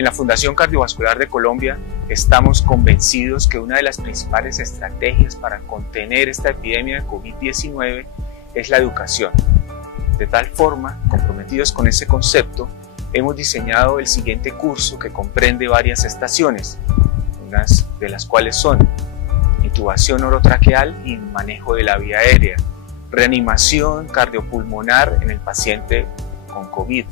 En la Fundación Cardiovascular de Colombia estamos convencidos que una de las principales estrategias para contener esta epidemia de COVID-19 es la educación. De tal forma, comprometidos con ese concepto, hemos diseñado el siguiente curso que comprende varias estaciones, unas de las cuales son intubación orotraqueal y manejo de la vía aérea, reanimación cardiopulmonar en el paciente con COVID,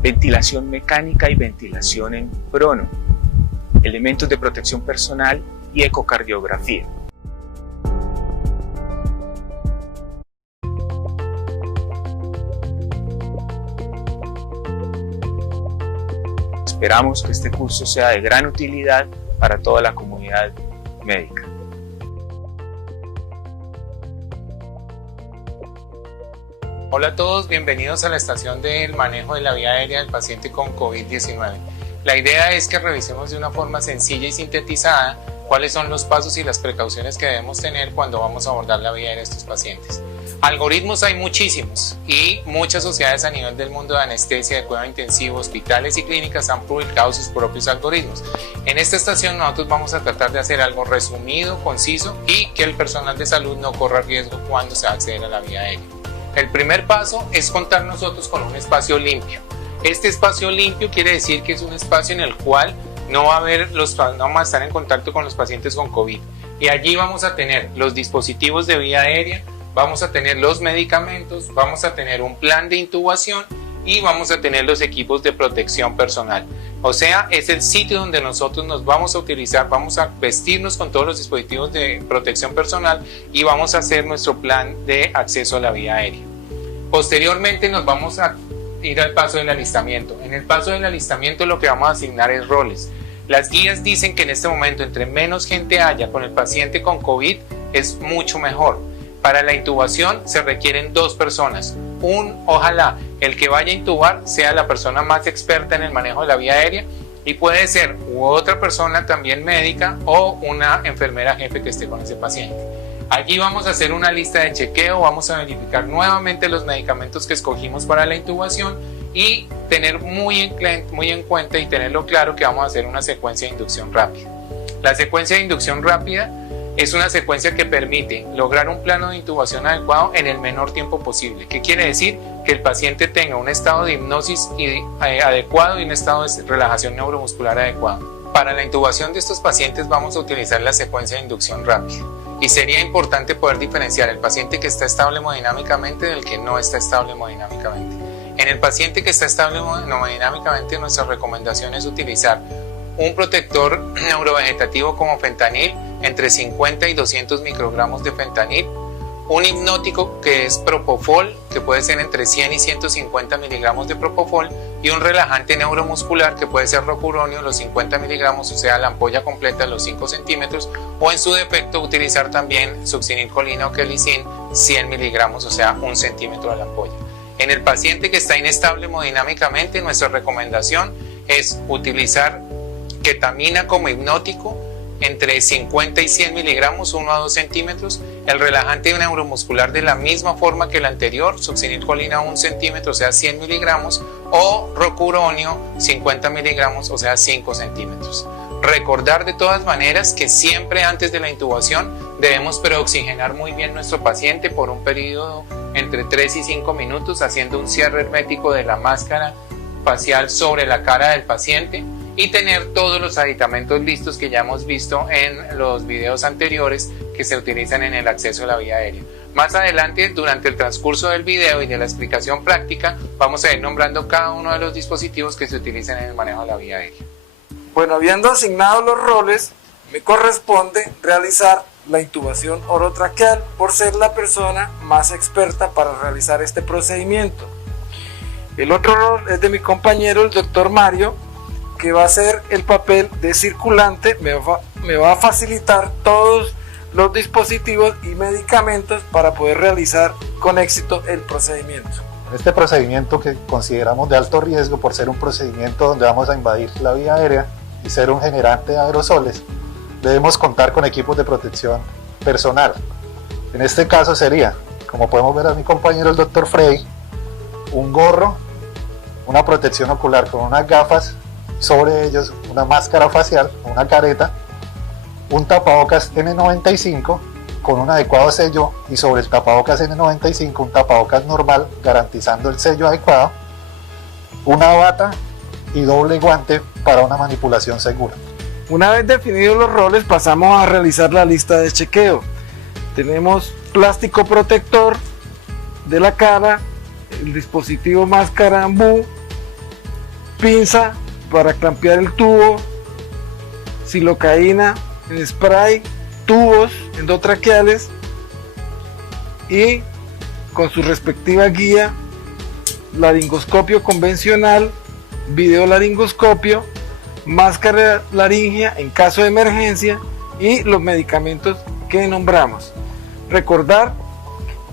ventilación mecánica y ventilación en prono, elementos de protección personal y ecocardiografía. Esperamos que este curso sea de gran utilidad para toda la comunidad médica. Hola a todos, bienvenidos a la estación del manejo de la vía aérea del paciente con COVID-19. La idea es que revisemos de una forma sencilla y sintetizada cuáles son los pasos y las precauciones que debemos tener cuando vamos a abordar la vía aérea de estos pacientes. Algoritmos hay muchísimos y muchas sociedades a nivel del mundo de anestesia, de cuidado intensivo, hospitales y clínicas han publicado sus propios algoritmos. En esta estación nosotros vamos a tratar de hacer algo resumido, conciso y que el personal de salud no corra riesgo cuando se va a acceder a la vía aérea. El primer paso es contar nosotros con un espacio limpio. Este espacio limpio quiere decir que es un espacio en el cual no vamos a estar en contacto con los pacientes con COVID. Y allí vamos a tener los dispositivos de vía aérea, vamos a tener los medicamentos, vamos a tener un plan de intubación y vamos a tener los equipos de protección personal. O sea, es el sitio donde nosotros nos vamos a utilizar, vamos a vestirnos con todos los dispositivos de protección personal y vamos a hacer nuestro plan de acceso a la vía aérea. Posteriormente nos vamos a ir al paso del alistamiento. En el paso del alistamiento lo que vamos a asignar es roles. Las guías dicen que en este momento entre menos gente haya con el paciente con COVID es mucho mejor. Para la intubación se requieren 2 personas. Ojalá el que vaya a intubar sea la persona más experta en el manejo de la vía aérea y puede ser otra persona también médica o una enfermera jefe que esté con ese paciente. Allí vamos a hacer una lista de chequeo, vamos a verificar nuevamente los medicamentos que escogimos para la intubación y tener muy en cuenta y tenerlo claro que vamos a hacer una secuencia de inducción rápida. La secuencia de inducción rápida es una secuencia que permite lograr un plano de intubación adecuado en el menor tiempo posible. ¿Qué quiere decir? Que el paciente tenga un estado de hipnosis adecuado y un estado de relajación neuromuscular adecuado. Para la intubación de estos pacientes vamos a utilizar la secuencia de inducción rápida. Y sería importante poder diferenciar el paciente que está estable hemodinámicamente del que no está estable hemodinámicamente. En el paciente que está estable hemodinámicamente, nuestra recomendación es utilizar un protector neurovegetativo como fentanil, entre 50 y 200 microgramos de fentanil, un hipnótico que es propofol, que puede ser entre 100 y 150 miligramos de propofol, y un relajante neuromuscular que puede ser rocuronio, los 50 miligramos, o sea, la ampolla completa, los 5 centímetros, o en su defecto utilizar también succinilcolina o kelicin, 100 miligramos, o sea, 1 centímetro de la ampolla. En el paciente que está inestable hemodinámicamente, nuestra recomendación es utilizar ketamina como hipnótico, entre 50 y 100 miligramos, 1 a 2 centímetros, el relajante neuromuscular de la misma forma que el anterior, succinilcolina 1 centímetro, o sea 100 miligramos, o rocuronio 50 miligramos, o sea 5 centímetros. Recordar de todas maneras que siempre antes de la intubación debemos preoxigenar muy bien nuestro paciente por un periodo entre 3 y 5 minutos, haciendo un cierre hermético de la máscara facial sobre la cara del paciente y tener todos los aditamentos listos que ya hemos visto en los videos anteriores que se utilizan en el acceso a la vía aérea. Más adelante, durante el transcurso del video y de la explicación práctica, vamos a ir nombrando cada uno de los dispositivos que se utilizan en el manejo de la vía aérea. Bueno, habiendo asignado los roles, me corresponde realizar la intubación orotraqueal por ser la persona más experta para realizar este procedimiento. El otro rol es de mi compañero, el doctor Mario, que va a hacer el papel de circulante, me va a facilitar todos los dispositivos y medicamentos para poder realizar con éxito el procedimiento. Este procedimiento, que consideramos de alto riesgo por ser un procedimiento donde vamos a invadir la vía aérea y ser un generante de aerosoles, debemos contar con equipos de protección personal. En este caso sería, como podemos ver a mi compañero el doctor Frey, un gorro, una protección ocular con unas gafas sobre ellos una máscara facial, una careta, un tapabocas N95 con un adecuado sello y sobre el tapabocas N95 un tapabocas normal garantizando el sello adecuado, una bata y doble guante para una manipulación segura. Una vez definidos los roles, pasamos a realizar la lista de chequeo. Tenemos plástico protector de la cara, el dispositivo máscara ambú, pinza para clampear el tubo, silocaína en spray, tubos endotraqueales y con su respectiva guía, laringoscopio convencional, videolaringoscopio, máscara laringea en caso de emergencia y los medicamentos que nombramos. Recordar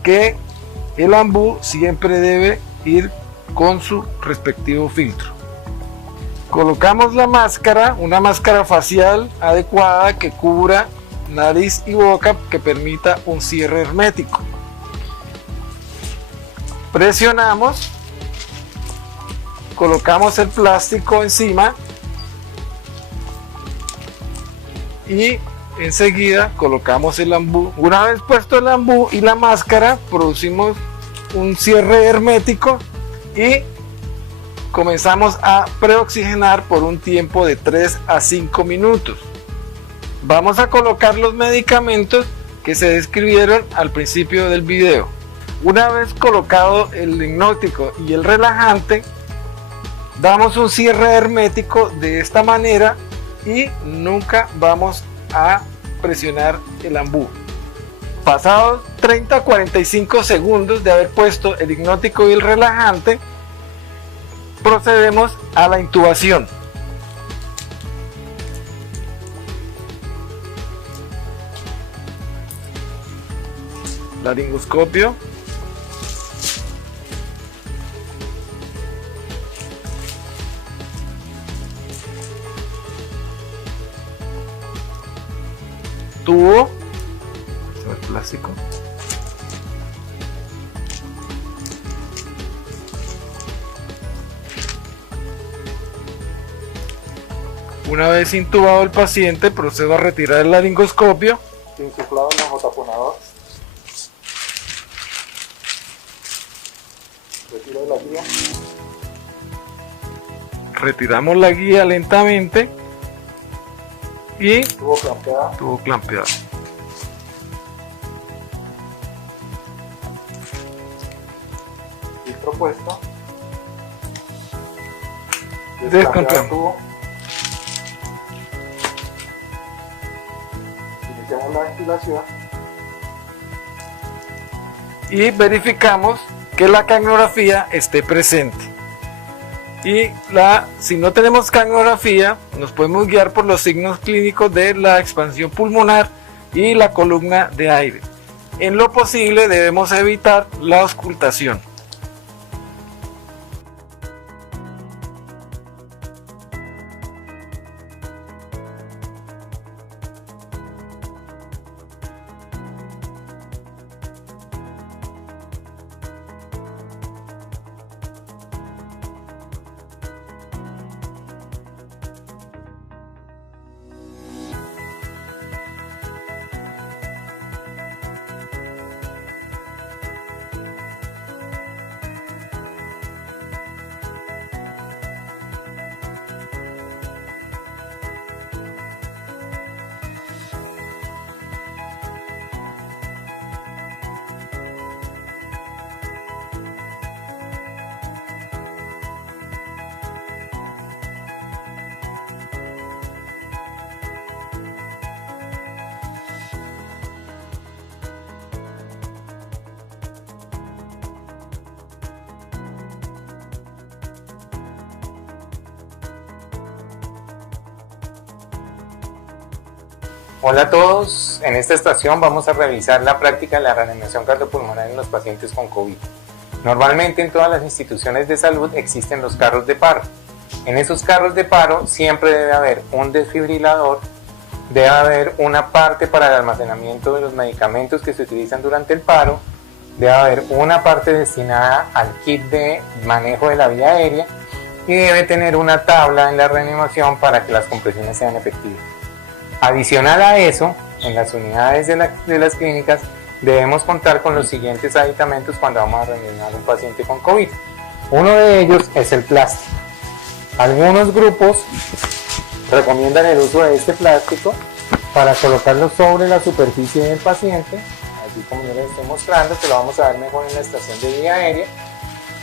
que el ambú siempre debe ir con su respectivo filtro. Colocamos la máscara, una máscara facial adecuada que cubra nariz y boca, que permita un cierre hermético. Presionamos, colocamos el plástico encima y enseguida colocamos el ambú. Una vez puesto el ambú y la máscara, producimos un cierre hermético y comenzamos a preoxigenar por un tiempo de 3 a 5 minutos. Vamos a colocar los medicamentos que se describieron al principio del video. Una vez colocado el hipnótico y el relajante, damos un cierre hermético de esta manera y nunca vamos a presionar el ambú. Pasados 30 a 45 segundos de haber puesto el hipnótico y el relajante, procedemos a la intubación. Laringoscopio. Tubo. El plástico. Una vez intubado el paciente, procedo a retirar el laringoscopio. Insuflado en el taponador. Retiro de la guía. Retiramos la guía lentamente y Tubo clampeado. tubo clampeado. Filtro puesto. Desclampeamos. Tubo. Iniciamos la ventilación. Y verificamos que la canografía esté presente. Y si no tenemos canografía, nos podemos guiar por los signos clínicos de la expansión pulmonar y la columna de aire. En lo posible debemos evitar la auscultación. Hola a todos, en esta estación vamos a revisar la práctica de la reanimación cardiopulmonar en los pacientes con COVID. Normalmente en todas las instituciones de salud existen los carros de paro. En esos carros de paro siempre debe haber un desfibrilador, debe haber una parte para el almacenamiento de los medicamentos que se utilizan durante el paro, debe haber una parte destinada al kit de manejo de la vía aérea y debe tener una tabla en la reanimación para que las compresiones sean efectivas. Adicional a eso, en las unidades de las clínicas debemos contar con los siguientes aditamentos cuando vamos a reanimar a un paciente con COVID. Uno de ellos es el plástico. Algunos grupos recomiendan el uso de este plástico para colocarlo sobre la superficie del paciente, así como yo les estoy mostrando, que lo vamos a ver mejor en la estación de vía aérea,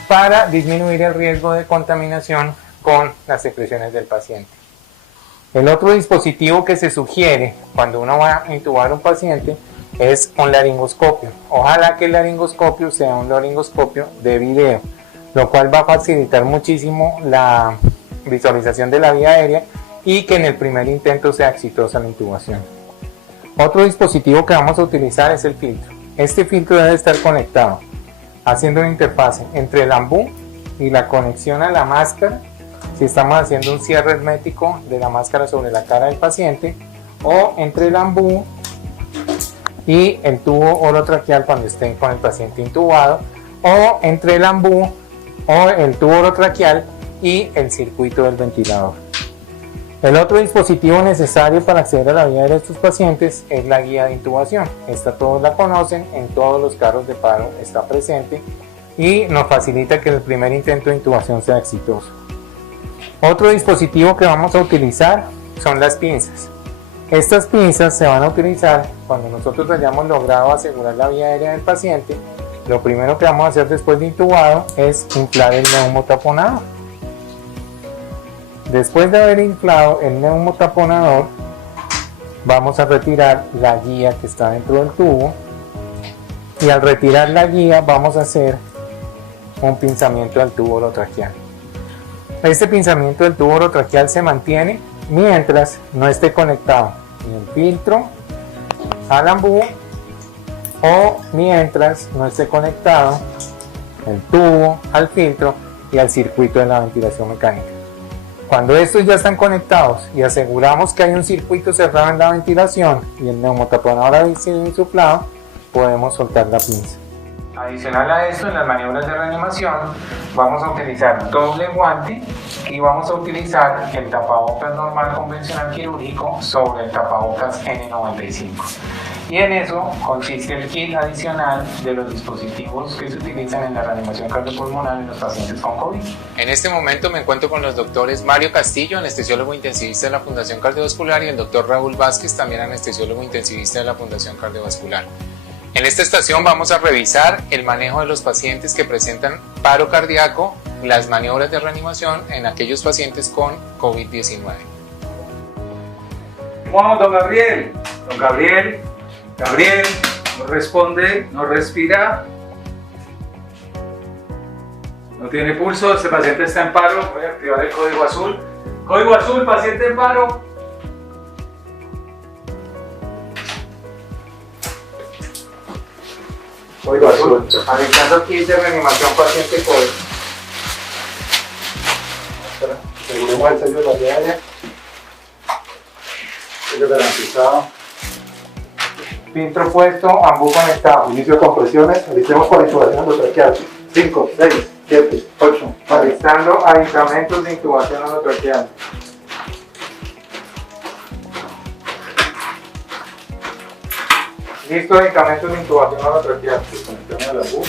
para disminuir el riesgo de contaminación con las secreciones del paciente. El otro dispositivo que se sugiere cuando uno va a intubar a un paciente es un laringoscopio. Ojalá que el laringoscopio sea un laringoscopio de video, lo cual va a facilitar muchísimo la visualización de la vía aérea y que en el primer intento sea exitosa la intubación. Otro dispositivo que vamos a utilizar es el filtro. Este filtro debe estar conectado, haciendo una interfase entre el ambú y la conexión a la máscara, si estamos haciendo un cierre hermético de la máscara sobre la cara del paciente, o entre el ambú y el tubo orotraqueal cuando estén con el paciente intubado, o entre el ambú o el tubo orotraqueal y el circuito del ventilador. El otro dispositivo necesario para acceder a la vía aérea de estos pacientes es la guía de intubación. Esta todos la conocen, en todos los carros de paro está presente y nos facilita que el primer intento de intubación sea exitoso. Otro dispositivo que vamos a utilizar son las pinzas. Estas pinzas se van a utilizar cuando nosotros hayamos logrado asegurar la vía aérea del paciente. Lo primero que vamos a hacer después de intubado es inflar el neumotaponador. Después de haber inflado el neumotaponador, vamos a retirar la guía que está dentro del tubo, y al retirar la guía vamos a hacer un pinzamiento del tubo orotraqueal. Este pinzamiento del tubo orotraqueal se mantiene mientras no esté conectado ni el filtro al ambú o mientras no esté conectado el tubo al filtro y al circuito de la ventilación mecánica. Cuando estos ya están conectados y aseguramos que hay un circuito cerrado en la ventilación y el neumotaponador ha sido insuflado, podemos soltar la pinza. Adicional a esto, en las maniobras de reanimación vamos a utilizar doble guante y vamos a utilizar el tapabocas normal convencional quirúrgico sobre el tapabocas N95. Y en eso consiste el kit adicional de los dispositivos que se utilizan en la reanimación cardiopulmonar en los pacientes con COVID. En este momento me encuentro con los doctores Mario Castillo, anestesiólogo intensivista de la Fundación Cardiovascular, y el doctor Raúl Vázquez, también anestesiólogo intensivista de la Fundación Cardiovascular. En esta estación vamos a revisar el manejo de los pacientes que presentan paro cardíaco, las maniobras de reanimación en aquellos pacientes con COVID-19. Vamos, don Gabriel. Don Gabriel, no responde, no respira, no tiene pulso, este paciente está en paro. Voy a activar el código azul. Código azul, paciente en paro. Código azul. Aplicando kit de reanimación paciente COVID. Seguremos el sello de la vía aérea. Sello garantizado. Filtro puesto, ambú conectado. Inicio de compresiones. Alistemos para intubación endotraqueal. 5, 6, 7, 8. Alistando aditamentos de intubación endotraqueal. Listo, medicamentos de intubación endotraqueal. Desconectamos el ambú.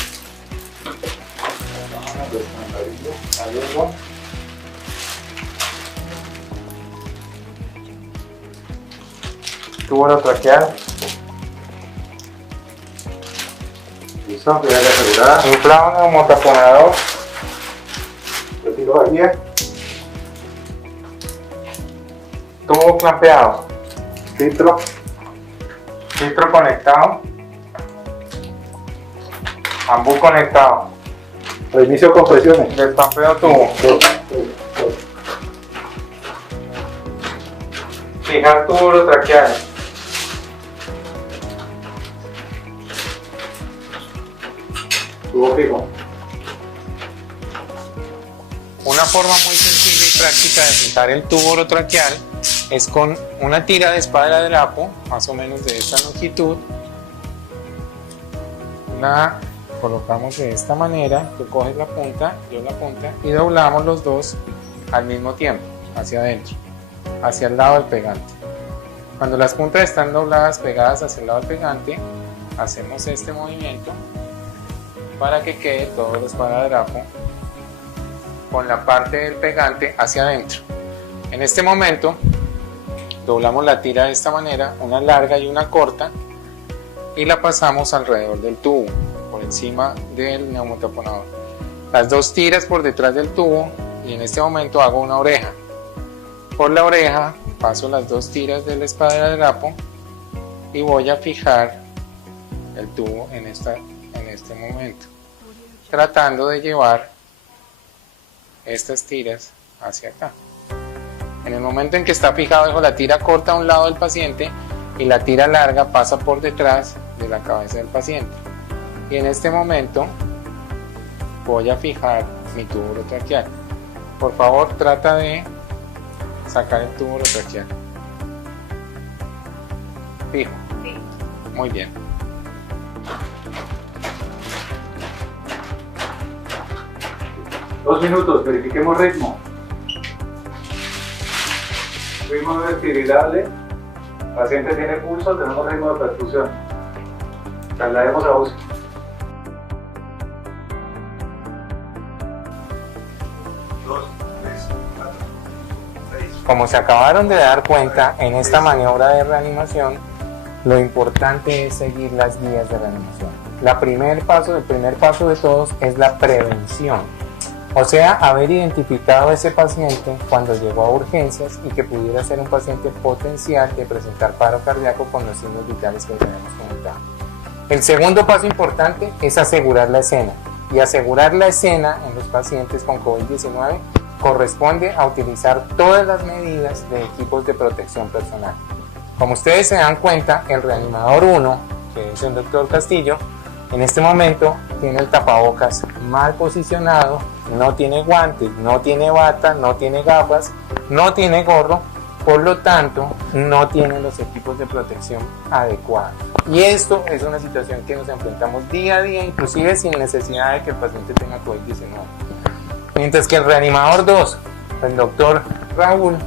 Tubo endotraqueal. Listo, voy a asegurar. Inflado neumotaponador. Retiro la guía. Tubo clampeado. Filtro. Filtro conectado. Ambú conectado. Reinicio de compresiones. Destampeo tubo. 2. Fijar tubo orotraqueal. Tubo fijo. Una forma muy sencilla y práctica de fijar el tubo orotraqueal es con una tira de espada de lapo, más o menos de esta longitud. La colocamos de esta manera, tú coges la punta, yo la punta, y doblamos los dos al mismo tiempo, hacia adentro, hacia el lado del pegante. Cuando las puntas están dobladas, pegadas hacia el lado del pegante, hacemos este movimiento para que quede todo el esparadrapo con la parte del pegante hacia adentro. En este momento doblamos la tira de esta manera, una larga y una corta, y la pasamos alrededor del tubo, por encima del neumotaponador. Las dos tiras por detrás del tubo, y en este momento hago una oreja. Por la oreja paso las dos tiras del esparadrapo y voy a fijar el tubo en este momento, tratando de llevar estas tiras hacia acá. En el momento en que está fijado, dejo la tira corta a un lado del paciente y la tira larga pasa por detrás de la cabeza del paciente. Y en este momento voy a fijar mi tubo urotraqueal. Por favor, trata de sacar el tubo urotraqueal. Fijo. Muy bien. Dos minutos, verifiquemos ritmo. Ritmo desfibrilable. Paciente tiene pulso, tenemos ritmo de perfusión. Traslademos a UCI. Como se acabaron de dar cuenta, en esta maniobra de reanimación, lo importante es seguir las guías de reanimación. El primer paso de todos es la prevención. O sea, haber identificado a ese paciente cuando llegó a urgencias y que pudiera ser un paciente potencial de presentar paro cardíaco con los signos vitales que les habíamos comentado. El segundo paso importante es asegurar la escena. Y asegurar la escena en los pacientes con COVID-19 corresponde a utilizar todas las medidas de equipos de protección personal. Como ustedes se dan cuenta, el reanimador 1, que es el doctor Castillo, en este momento tiene el tapabocas mal posicionado, no tiene guantes, no tiene bata, no tiene gafas, no tiene gorro, por lo tanto no tiene los equipos de protección adecuados. Y esto es una situación que nos enfrentamos día a día, inclusive sin necesidad de que el paciente tenga COVID-19. Mientras que el reanimador 2, el doctor Raúl,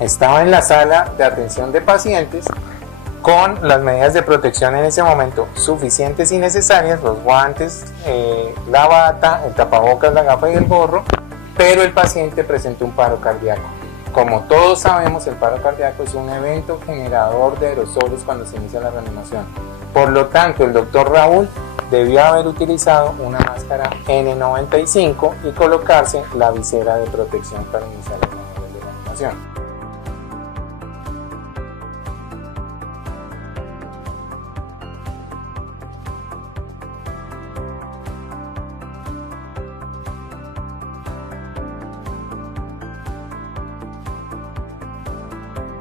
estaba en la sala de atención de pacientes con las medidas de protección en ese momento suficientes y necesarias, los guantes, la bata, el tapabocas, la gafa y el gorro, pero el paciente presentó un paro cardíaco. Como todos sabemos, el paro cardíaco es un evento generador de aerosoles cuando se inicia la reanimación. Por lo tanto, el doctor Raúl debió haber utilizado una máscara N95 y colocarse la visera de protección para iniciar las maniobras de reanimación.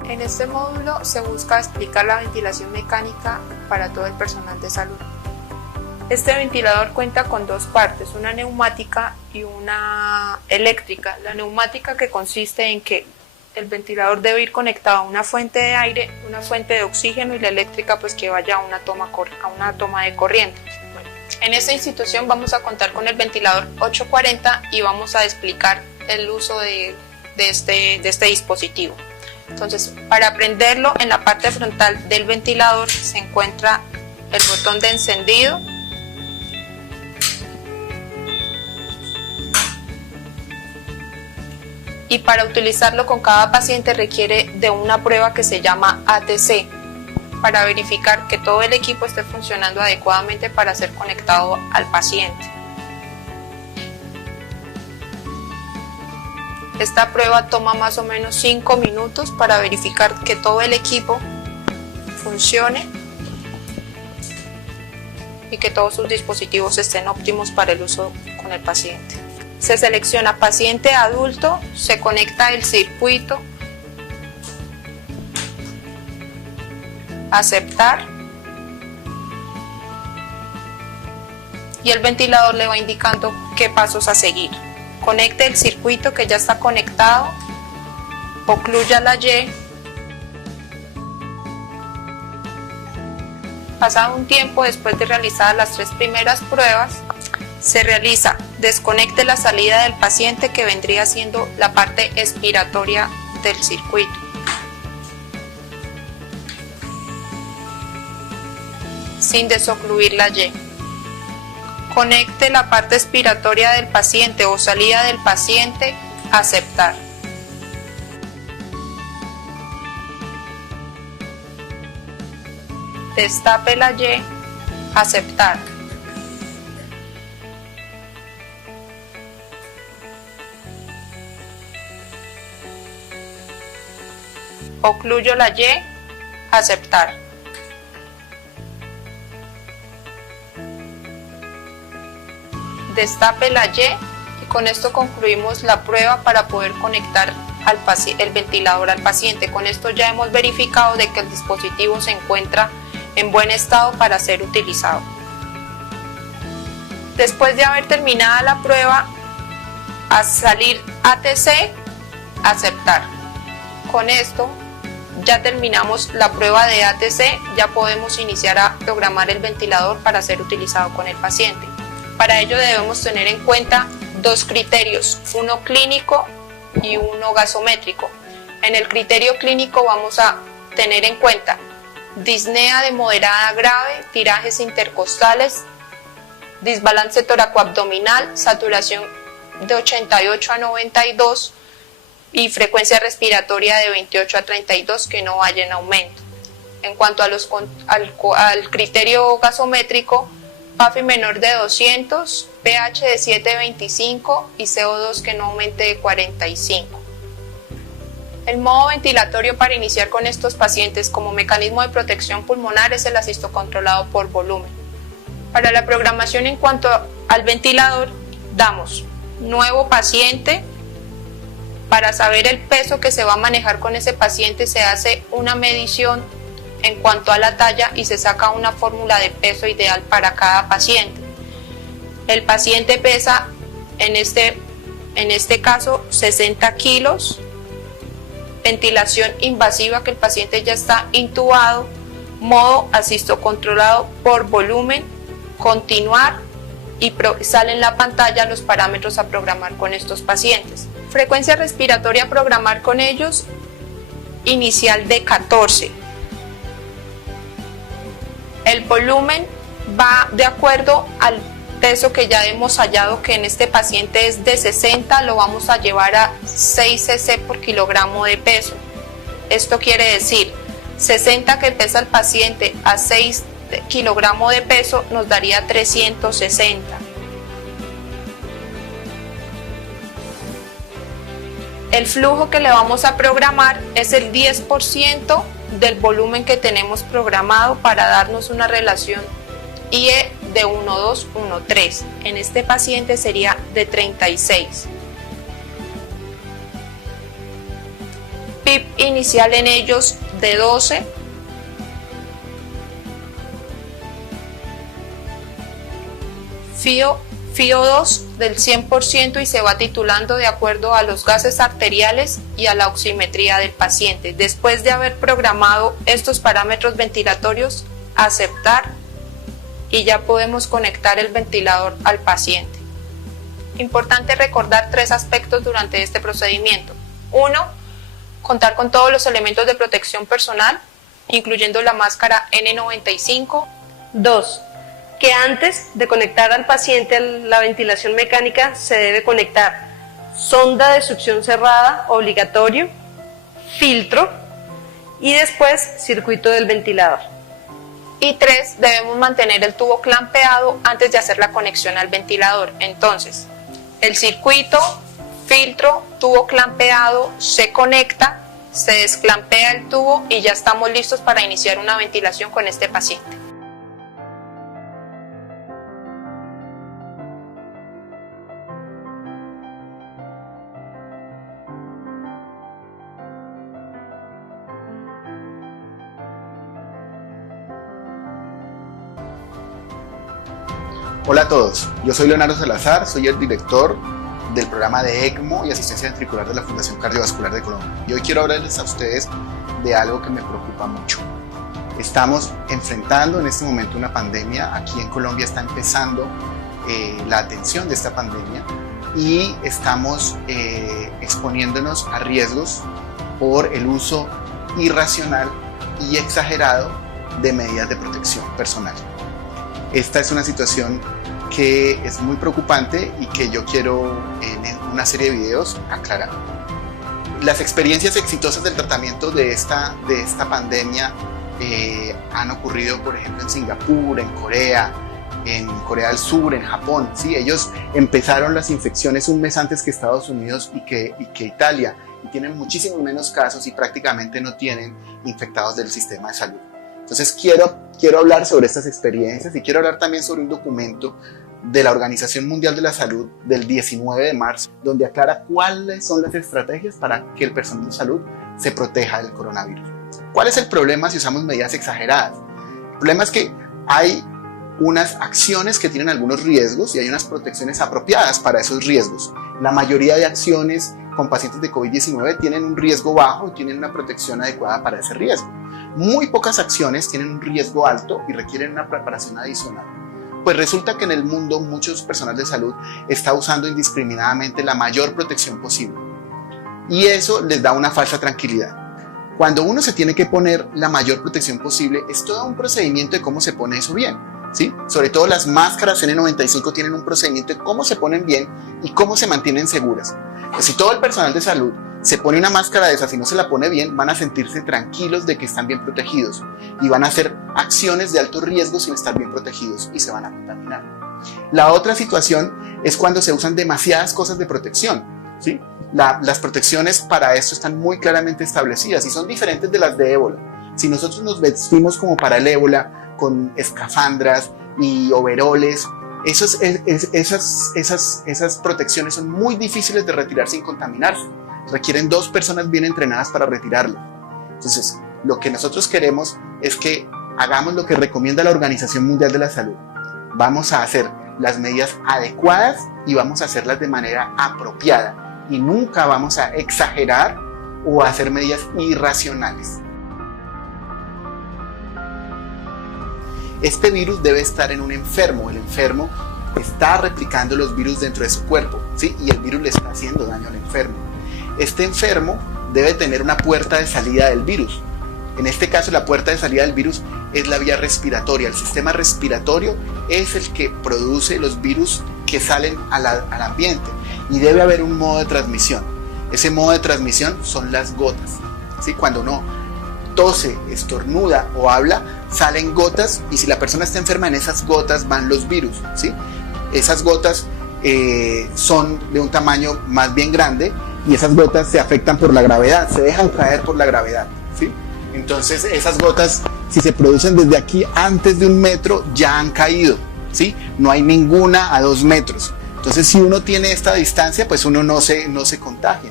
En este módulo se busca explicar la ventilación mecánica para todo el personal de salud. Este ventilador cuenta con dos partes, una neumática y una eléctrica. La neumática, que consiste en que el ventilador debe ir conectado a una fuente de aire, una fuente de oxígeno, y la eléctrica pues que vaya a una toma de corriente. En esta institución vamos a contar con el ventilador 840 y vamos a explicar el uso de este dispositivo. Entonces, para prenderlo, en la parte frontal del ventilador se encuentra el botón de encendido, y para utilizarlo con cada paciente requiere de una prueba que se llama ATC, para verificar que todo el equipo esté funcionando adecuadamente para ser conectado al paciente. Esta prueba toma más o menos 5 minutos para verificar que todo el equipo funcione y que todos sus dispositivos estén óptimos para el uso con el paciente. Se selecciona paciente adulto, se conecta el circuito, aceptar, y el ventilador le va indicando qué pasos a seguir. Conecte el circuito que ya está conectado, ocluya la Y. Pasado un tiempo, después de realizadas las 3 primeras pruebas, Se realiza, desconecte la salida del paciente, que vendría siendo la parte expiratoria del circuito. Sin desocluir la Y. Conecte la parte expiratoria del paciente o salida del paciente, aceptar. Destape la Y, aceptar. Ocluyo la Y, aceptar. Destape la Y y con esto concluimos la prueba para poder conectar el ventilador al paciente. Con esto ya hemos verificado de que el dispositivo se encuentra en buen estado para ser utilizado. Después de haber terminado la prueba, a salir ATC, aceptar. Con esto ya terminamos la prueba de ATC, ya podemos iniciar a programar el ventilador para ser utilizado con el paciente. Para ello debemos tener en cuenta dos criterios, uno clínico y uno gasométrico. En el criterio clínico vamos a tener en cuenta disnea de moderada a grave, tirajes intercostales, desbalance toracoabdominal, saturación de 88 a 92 y frecuencia respiratoria de 28 a 32 que no vaya en aumento. En cuanto a al criterio gasométrico, PAFI menor de 200, pH de 7.25 y CO2 que no aumente de 45. El modo ventilatorio para iniciar con estos pacientes como mecanismo de protección pulmonar es el asisto controlado por volumen. Para la programación en cuanto al ventilador, damos nuevo paciente. Para saber el peso que se va a manejar con ese paciente se hace una medición en cuanto a la talla y se saca una fórmula de peso ideal para cada paciente. El paciente pesa en este caso 60 kilos, ventilación invasiva que el paciente ya está intubado, modo asisto controlado por volumen, continuar y sale en la pantalla los parámetros a programar con estos pacientes. Frecuencia respiratoria a programar con ellos, inicial de 14. El volumen va de acuerdo al peso que ya hemos hallado que en este paciente es de 60, lo vamos a llevar a 6 cc por kilogramo de peso. Esto quiere decir 60 que pesa el paciente a 6 kilogramos de peso nos daría 360. El flujo que le vamos a programar es el 10% del volumen que tenemos programado para darnos una relación IE de 1,2, 1,3. En este paciente sería de 36. PIB inicial en ellos de 12. FiO2 del 100% y se va titulando de acuerdo a los gases arteriales y a la oximetría del paciente. Después de haber programado estos parámetros ventilatorios, aceptar y ya podemos conectar el ventilador al paciente. Importante recordar 3 aspectos durante este procedimiento. 1. Contar con todos los elementos de protección personal, incluyendo la máscara N95. 2. Que antes de conectar al paciente a la ventilación mecánica se debe conectar sonda de succión cerrada, obligatorio, filtro y después circuito del ventilador. Y 3. Debemos mantener el tubo clampeado antes de hacer la conexión al ventilador. Entonces, el circuito, filtro, tubo clampeado, se conecta, se desclampea el tubo y ya estamos listos para iniciar una ventilación con este paciente. Hola a todos, yo soy Leonardo Salazar, soy el director del programa de ECMO y asistencia ventricular de la Fundación Cardiovascular de Colombia. Y hoy quiero hablarles a ustedes de algo que me preocupa mucho. Estamos enfrentando en este momento una pandemia, aquí en Colombia está empezando la atención de esta pandemia y estamos exponiéndonos a riesgos por el uso irracional y exagerado de medidas de protección personal. Esta es una situación que es muy preocupante y que yo quiero en una serie de videos aclarar. Las experiencias exitosas del tratamiento de esta pandemia han ocurrido, por ejemplo, en Singapur, en Corea del Sur, en Japón. ¿Sí? Ellos empezaron las infecciones un mes antes que Estados Unidos y que Italia, y tienen muchísimos menos casos y prácticamente no tienen infectados del sistema de salud. Entonces quiero hablar sobre estas experiencias y quiero hablar también sobre un documento de la Organización Mundial de la Salud del 19 de marzo, donde aclara cuáles son las estrategias para que el personal de salud se proteja del coronavirus. ¿Cuál es el problema si usamos medidas exageradas? El problema es que hay unas acciones que tienen algunos riesgos y hay unas protecciones apropiadas para esos riesgos. La mayoría de acciones con pacientes de COVID-19 tienen un riesgo bajo y tienen una protección adecuada para ese riesgo. Muy pocas acciones tienen un riesgo alto y requieren una preparación adicional. Pues resulta que en el mundo muchos personal de salud está usando indiscriminadamente la mayor protección posible. Y eso les da una falsa tranquilidad. Cuando uno se tiene que poner la mayor protección posible, es todo un procedimiento de cómo se pone eso bien. ¿Sí? Sobre todo las máscaras N95 tienen un procedimiento de cómo se ponen bien y cómo se mantienen seguras. Pues si todo el personal de salud se pone una máscara de esas y no se la pone bien, van a sentirse tranquilos de que están bien protegidos y van a hacer acciones de alto riesgo sin estar bien protegidos y se van a contaminar. La otra situación es cuando se usan demasiadas cosas de protección. ¿Sí? Las protecciones para esto están muy claramente establecidas y son diferentes de las de ébola. Si nosotros nos vestimos como para el ébola, con escafandras y overoles, esas protecciones son muy difíciles de retirar sin contaminarse. Requieren 2 personas bien entrenadas para retirarlas. Entonces, lo que nosotros queremos es que hagamos lo que recomienda la Organización Mundial de la Salud. Vamos a hacer las medidas adecuadas y vamos a hacerlas de manera apropiada y nunca vamos a exagerar o a hacer medidas irracionales. Este virus debe estar en un enfermo. El enfermo está replicando los virus dentro de su cuerpo, ¿sí? Y el virus le está haciendo daño al enfermo. Este enfermo debe tener una puerta de salida del virus. En este caso, la puerta de salida del virus es la vía respiratoria. El sistema respiratorio es el que produce los virus que salen al ambiente y debe haber un modo de transmisión. Ese modo de transmisión son las gotas, ¿sí? Cuando uno tose, estornuda o habla, salen gotas y si la persona está enferma, en esas gotas van los virus, ¿sí? Esas gotas son de un tamaño más bien grande y esas gotas se afectan por la gravedad, se dejan caer por la gravedad, ¿sí? Entonces esas gotas, si se producen desde aquí antes de 1 metro, ya han caído, ¿sí? No hay ninguna a 2 metros. Entonces si uno tiene esta distancia, pues uno no se contagia.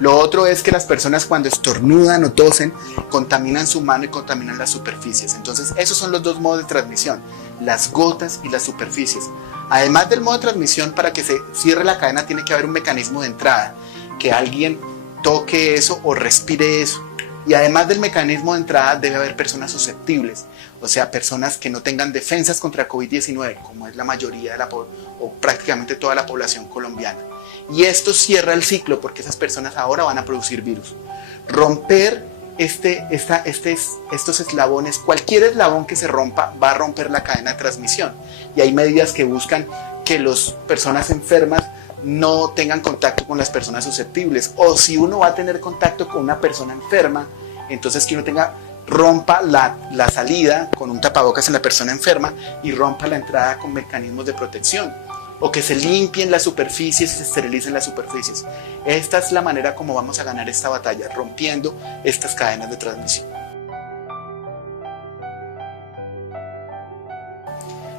Lo otro es que las personas cuando estornudan o tosen contaminan su mano y contaminan las superficies. Entonces esos son los 2 modos de transmisión, las gotas y las superficies. Además del modo de transmisión, para que se cierre la cadena tiene que haber un mecanismo de entrada, que alguien toque eso o respire eso. Y además del mecanismo de entrada debe haber personas susceptibles, o sea, personas que no tengan defensas contra COVID-19, como es la mayoría de o prácticamente toda la población colombiana. Y esto cierra el ciclo porque esas personas ahora van a producir virus. Romper estos eslabones, cualquier eslabón que se rompa va a romper la cadena de transmisión. Y hay medidas que buscan que las personas enfermas no tengan contacto con las personas susceptibles. O si uno va a tener contacto con una persona enferma, entonces que uno rompa la salida con un tapabocas en la persona enferma y rompa la entrada con mecanismos de protección. O que se limpien las superficies y se esterilicen las superficies. Esta es la manera como vamos a ganar esta batalla, rompiendo estas cadenas de transmisión.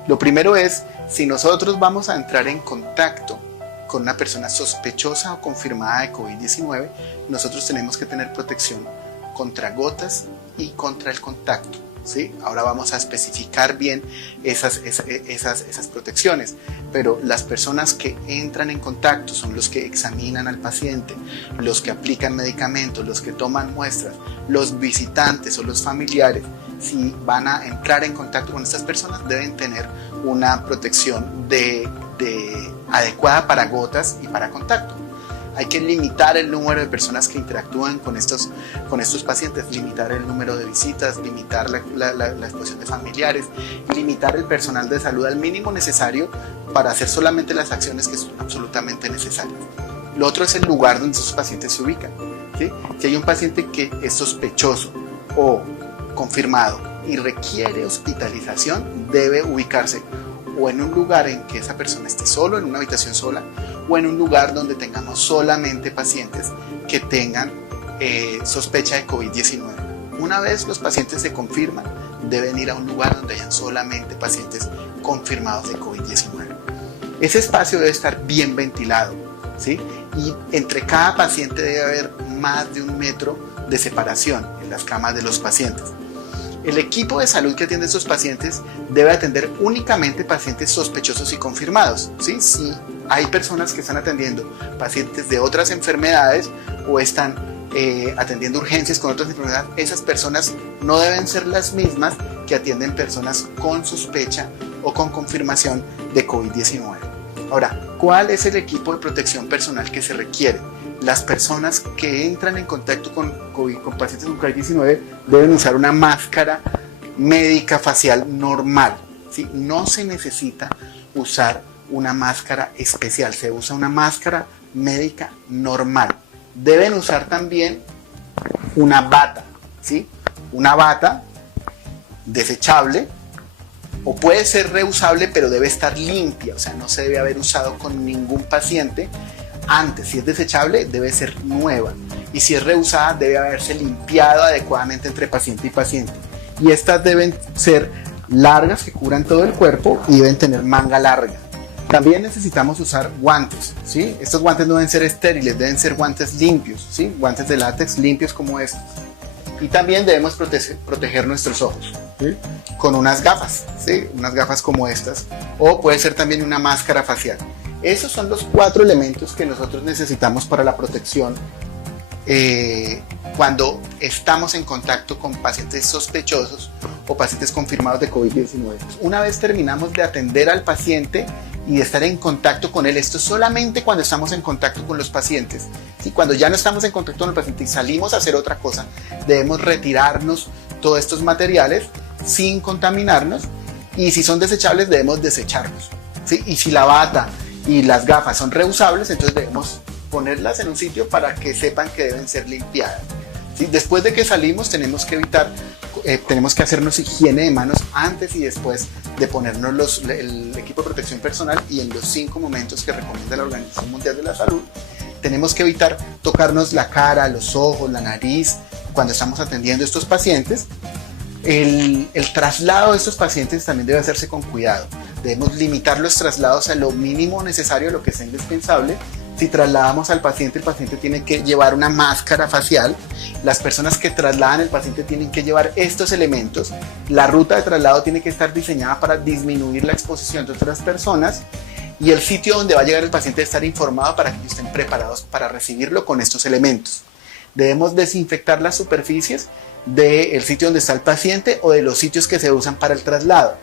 Lo primero es, si nosotros vamos a entrar en contacto con una persona sospechosa o confirmada de COVID-19, nosotros tenemos que tener protección contra gotas y contra el contacto. ¿sí? Ahora vamos a especificar bien esas protecciones, pero las personas que entran en contacto son los que examinan al paciente, los que aplican medicamentos, los que toman muestras, los visitantes o los familiares. Si van a entrar en contacto con estas personas, deben tener una protección adecuada para gotas y para contacto. Hay que limitar el número de personas que interactúan con estos pacientes, limitar el número de visitas, limitar la exposición de familiares, limitar el personal de salud al mínimo necesario para hacer solamente las acciones que son absolutamente necesarias. Lo otro es el lugar donde esos pacientes se ubican, ¿sí? Si hay un paciente que es sospechoso o confirmado y requiere hospitalización, debe ubicarse o en un lugar en que esa persona esté solo, en una habitación sola, o en un lugar donde tengamos solamente pacientes que tengan sospecha de COVID-19. Una vez los pacientes se confirman, deben ir a un lugar donde hayan solamente pacientes confirmados de COVID-19. Ese espacio debe estar bien ventilado, ¿sí? Y entre cada paciente debe haber más de 1 metro de separación en las camas de los pacientes. El equipo de salud que atiende a estos pacientes debe atender únicamente pacientes sospechosos y confirmados, ¿sí? Si hay personas que están atendiendo pacientes de otras enfermedades o están atendiendo urgencias con otras enfermedades, esas personas no deben ser las mismas que atienden personas con sospecha o con confirmación de COVID-19. Ahora, ¿cuál es el equipo de protección personal que se requiere? Las personas que entran en contacto con pacientes con COVID-19 deben usar una máscara médica facial normal, ¿sí? No se necesita usar una máscara especial, se usa una máscara médica normal. Deben usar también una bata, ¿sí? Una bata desechable, o puede ser reusable, pero debe estar limpia, o sea, no se debe haber usado con ningún paciente antes. Si es desechable, debe ser nueva, y si es reusada, debe haberse limpiado adecuadamente entre paciente y paciente. Y estas deben ser largas, que cubran todo el cuerpo, y deben tener manga larga. También necesitamos usar guantes, ¿sí? Estos guantes no deben ser estériles, deben ser guantes limpios, ¿sí? Guantes de látex limpios como estos. Y también debemos proteger nuestros ojos, ¿sí? Con unas gafas, ¿sí? Unas gafas como estas, o puede ser también una máscara facial. Esos son los 4 elementos que nosotros necesitamos para la protección cuando estamos en contacto con pacientes sospechosos o pacientes confirmados de COVID-19. Una vez terminamos de atender al paciente y de estar en contacto con él, esto es solamente cuando estamos en contacto con los pacientes, ¿sí? Cuando ya no estamos en contacto con el paciente y salimos a hacer otra cosa, debemos retirarnos todos estos materiales sin contaminarnos, y si son desechables debemos desecharlos, ¿sí? Y si la bata y las gafas son reusables, entonces debemos ponerlas en un sitio para que sepan que deben ser limpiadas, ¿sí? Después de que salimos tenemos que hacernos higiene de manos antes y después de ponernos el equipo de protección personal, y en los 5 momentos que recomienda la Organización Mundial de la Salud. Tenemos que evitar tocarnos la cara, los ojos, la nariz cuando estamos atendiendo a estos pacientes. El traslado de estos pacientes también debe hacerse con cuidado. Debemos limitar los traslados a lo mínimo necesario, a lo que sea indispensable. Si trasladamos al paciente, el paciente tiene que llevar una máscara facial. Las personas que trasladan al paciente tienen que llevar estos elementos. La ruta de traslado tiene que estar diseñada para disminuir la exposición de otras personas. Y el sitio donde va a llegar el paciente debe estar informado para que estén preparados para recibirlo con estos elementos. Debemos desinfectar las superficies del sitio donde está el paciente o de los sitios que se usan para el traslado,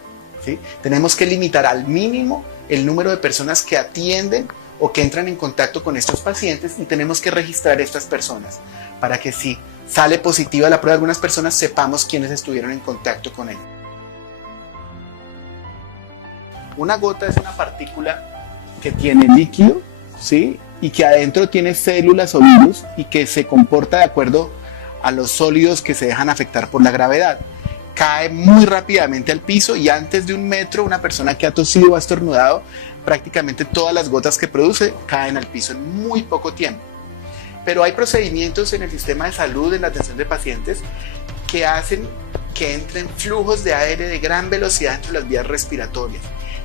¿sí? Tenemos que limitar al mínimo el número de personas que atienden o que entran en contacto con estos pacientes, y tenemos que registrar estas personas para que si sale positiva la prueba de algunas personas, sepamos quiénes estuvieron en contacto con ellos. Una gota es una partícula que tiene líquido, ¿sí? Y que adentro tiene células o virus, y que se comporta de acuerdo a los sólidos que se dejan afectar por la gravedad. Cae muy rápidamente al piso, y antes de 1 metro, una persona que ha tosido o ha estornudado, prácticamente todas las gotas que produce caen al piso en muy poco tiempo. Pero hay procedimientos en el sistema de salud, en la atención de pacientes, que hacen que entren flujos de aire de gran velocidad entre las vías respiratorias.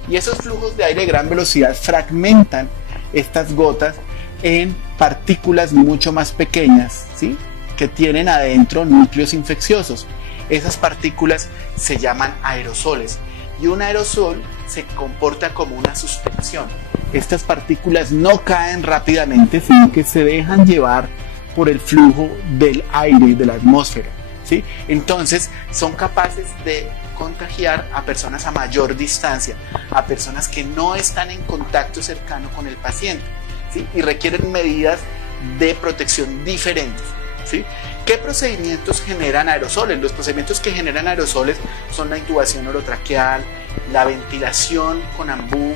Y esos flujos de aire de gran velocidad fragmentan estas gotas en partículas mucho más pequeñas, ¿sí? Que tienen adentro núcleos infecciosos. Esas partículas se llaman aerosoles y un aerosol se comporta como una suspensión. Estas partículas no caen rápidamente, sino que se dejan llevar por el flujo del aire y de la atmósfera, ¿sí? Entonces son capaces de contagiar a personas a mayor distancia, a personas que no están en contacto cercano con el paciente, ¿sí? Y requieren medidas de protección diferentes, ¿sí? ¿Qué procedimientos generan aerosoles? Los procedimientos que generan aerosoles son la intubación orotraqueal, la ventilación con ambú,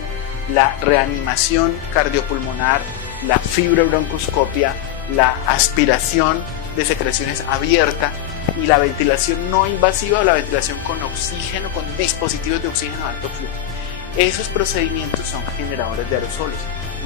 la reanimación cardiopulmonar, la fibrobroncoscopia, la aspiración de secreciones abierta y la ventilación no invasiva o la ventilación con oxígeno, con dispositivos de oxígeno a alto flujo. Esos procedimientos son generadores de aerosoles.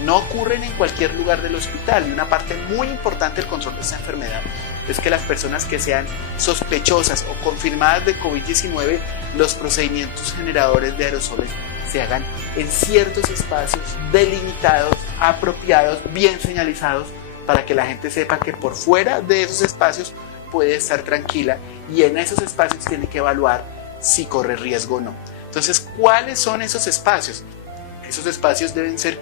No ocurren en cualquier lugar del hospital y una parte muy importante del control de esta enfermedad es que las personas que sean sospechosas o confirmadas de COVID-19, los procedimientos generadores de aerosoles se hagan en ciertos espacios delimitados, apropiados, bien señalizados, para que la gente sepa que por fuera de esos espacios puede estar tranquila y en esos espacios tiene que evaluar si corre riesgo o no. Entonces, ¿cuáles son esos espacios? Esos espacios deben ser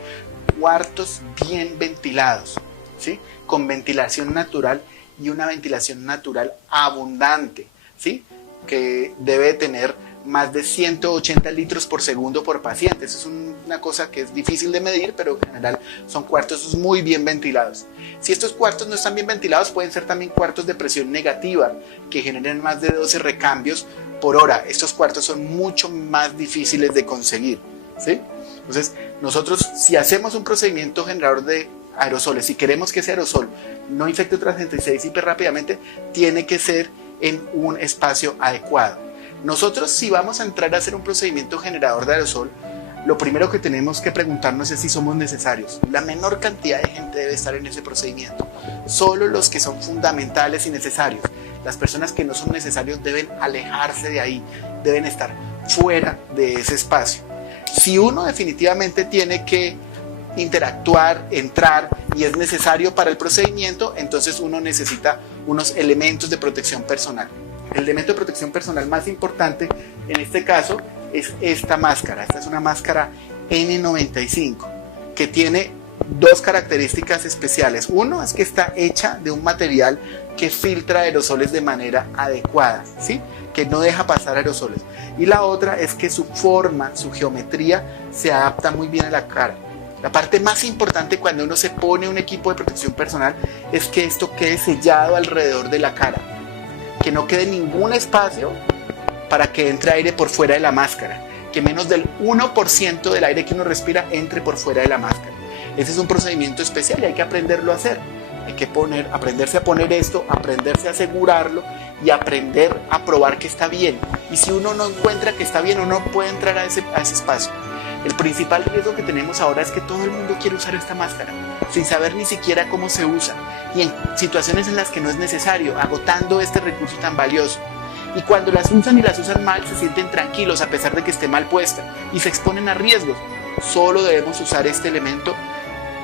cuartos bien ventilados, ¿sí? Con ventilación natural y una ventilación natural abundante, ¿sí? Que debe tener más de 180 litros por segundo por paciente. Eso es una cosa que es difícil de medir, pero en general son cuartos muy bien ventilados. Si estos cuartos no están bien ventilados, pueden ser también cuartos de presión negativa, que generen más de 12 recambios por hora. Estos cuartos son mucho más difíciles de conseguir, ¿sí? Entonces, nosotros si hacemos un procedimiento generador de aerosoles, si queremos que ese aerosol no infecte otras gente y se disipe rápidamente, tiene que ser en un espacio adecuado. Nosotros, si vamos a entrar a hacer un procedimiento generador de aerosol, lo primero que tenemos que preguntarnos es si somos necesarios. La menor cantidad de gente debe estar en ese procedimiento. Solo los que son fundamentales y necesarios. Las personas que no son necesarios deben alejarse de ahí, deben estar fuera de ese espacio. Si uno definitivamente tiene que interactuar, entrar y es necesario para el procedimiento, entonces uno necesita unos elementos de protección personal. El elemento de protección personal más importante en este caso es esta máscara. Esta es una máscara N95 que tiene dos características especiales. Uno es que está hecha de un material que filtra aerosoles de manera adecuada, ¿sí? Que no deja pasar aerosoles. Y la otra es que su forma, su geometría se adapta muy bien a la cara. La parte más importante cuando uno se pone un equipo de protección personal es que esto quede sellado alrededor de la cara, que no quede ningún espacio para que entre aire por fuera de la máscara, que menos del 1% del aire que uno respira entre por fuera de la máscara. Ese es un procedimiento especial y hay que aprenderlo a hacer. Hay que aprenderse a poner esto, aprenderse a asegurarlo y aprender a probar que está bien. Y si uno no encuentra que está bien, uno puede entrar a ese espacio. El principal riesgo que tenemos ahora es que todo el mundo quiere usar esta máscara sin saber ni siquiera cómo se usa y en situaciones en las que no es necesario, agotando este recurso tan valioso. Y cuando las usan y las usan mal, se sienten tranquilos a pesar de que esté mal puesta y se exponen a riesgos. Solo debemos usar este elemento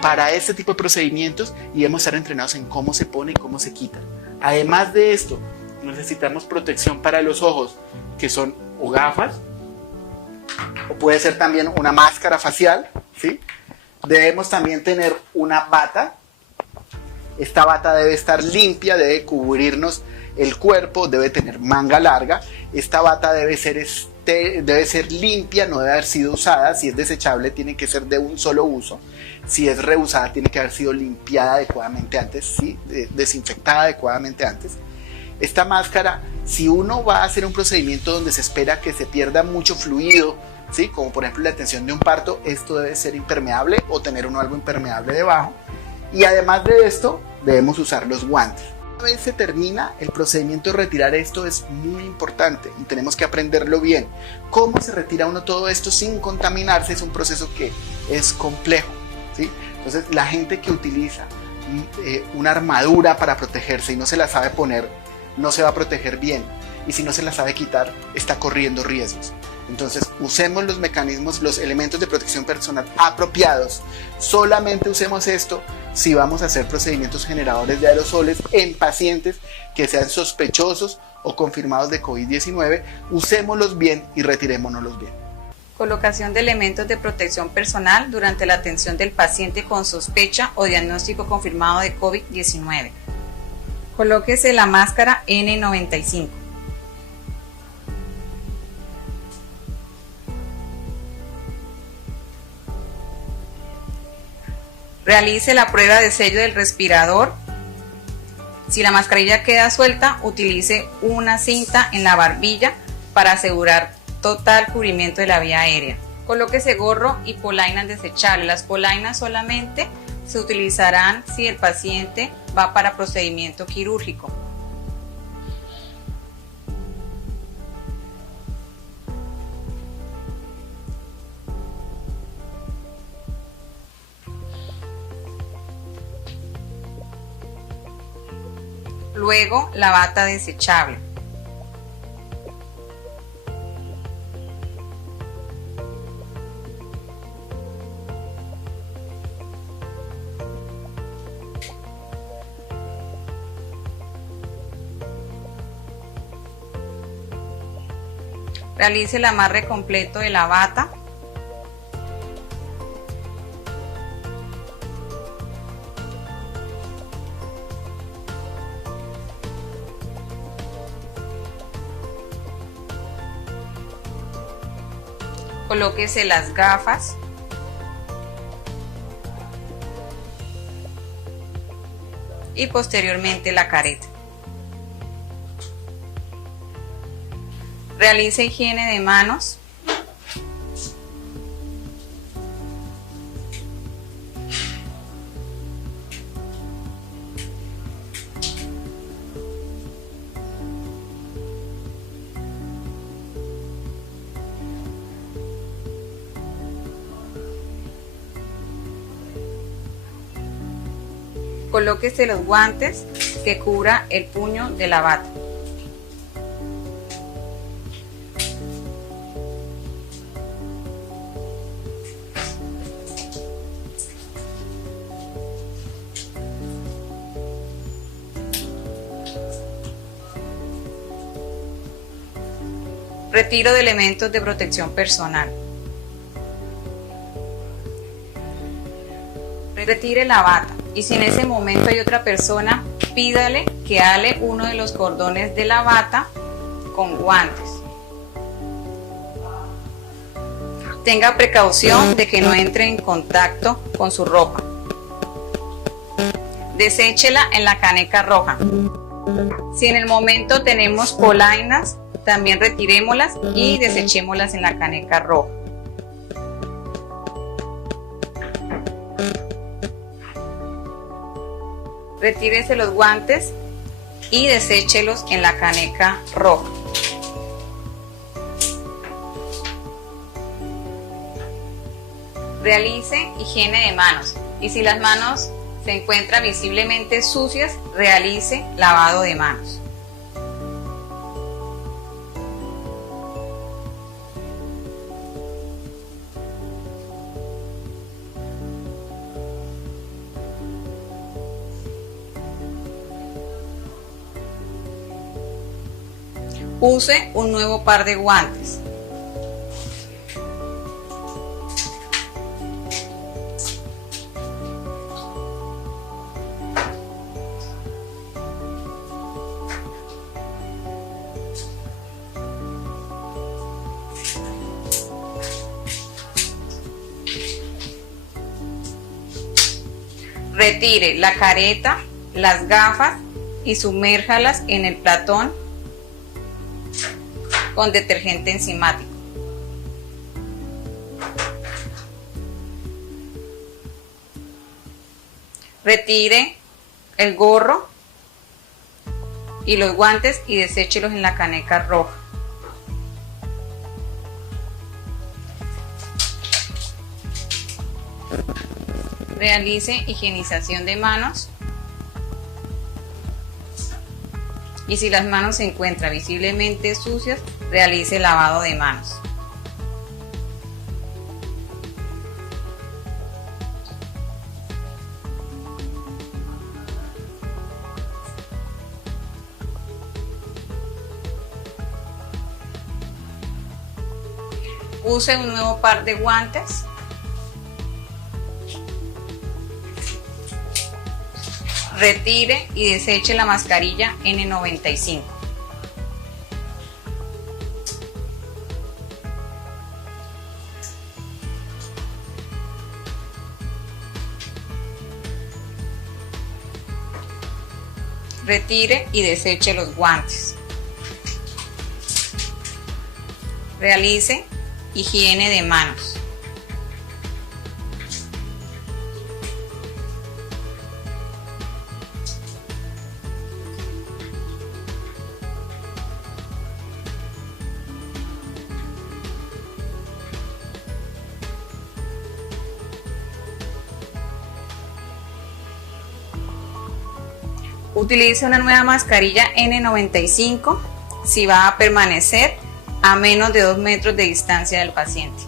para este tipo de procedimientos y debemos estar entrenados en cómo se pone y cómo se quita. Además de esto, necesitamos protección para los ojos, que son o gafas, o puede ser también una máscara facial, ¿sí? Debemos también tener una bata. Esta bata debe estar limpia, debe cubrirnos el cuerpo, debe tener manga larga. Esta bata debe ser limpia, no debe haber sido usada. Si es desechable, tiene que ser de un solo uso. Si es reusada, tiene que haber sido limpiada adecuadamente antes, ¿sí? Desinfectada adecuadamente antes. Esta máscara, si uno va a hacer un procedimiento donde se espera que se pierda mucho fluido, ¿sí? Como por ejemplo la atención de un parto, esto debe ser impermeable o tener algo impermeable debajo. Y además de esto, debemos usar los guantes. Una vez se termina el procedimiento de retirar esto, es muy importante y tenemos que aprenderlo bien. ¿Cómo se retira uno todo esto sin contaminarse? Es un proceso que es complejo, ¿sí? Entonces, la gente que utiliza una armadura para protegerse y no se la sabe poner, no se va a proteger bien. Y si no se la sabe quitar, está corriendo riesgos. Entonces, usemos los mecanismos, los elementos de protección personal apropiados. Solamente usemos esto si vamos a hacer procedimientos generadores de aerosoles en pacientes que sean sospechosos o confirmados de COVID-19. Usémoslos bien y retirémonos bien. Colocación de elementos de protección personal durante la atención del paciente con sospecha o diagnóstico confirmado de COVID-19. Colóquese la máscara N95. Realice la prueba de sello del respirador. Si la mascarilla queda suelta, utilice una cinta en la barbilla para asegurar total cubrimiento de la vía aérea. Colóquese gorro y polainas desechables. Las polainas solamente se utilizarán si el paciente va para procedimiento quirúrgico. Luego, la bata desechable. Realice el amarre completo de la bata. Colóquese las gafas. Y posteriormente la careta. Realice higiene de manos. Colóquese los guantes que cubra el puño de la bata. Retiro de elementos de protección personal. Retire la bata y si en ese momento hay otra persona, pídale que ale uno de los cordones de la bata con guantes. Tenga precaución de que no entre en contacto con su ropa. Deséchela en la caneca roja. Si en el momento tenemos polainas, también retirémoslas y desechémoslas en la caneca roja. Retírese los guantes y deséchelos en la caneca roja. Realice higiene de manos y si las manos se encuentran visiblemente sucias, realice lavado de manos. Use un nuevo par de guantes. Retire la careta, las gafas y sumérjalas en el platón con detergente enzimático. Retire el gorro y los guantes y deséchelos en la caneca roja. Realice higienización de manos. Y si las manos se encuentran visiblemente sucias, realice lavado de manos. Use un nuevo par de guantes. Retire y deseche la mascarilla N95. Retire y deseche los guantes. Realice higiene de manos. Utilice una nueva mascarilla N95 si va a permanecer a menos de 2 metros de distancia del paciente.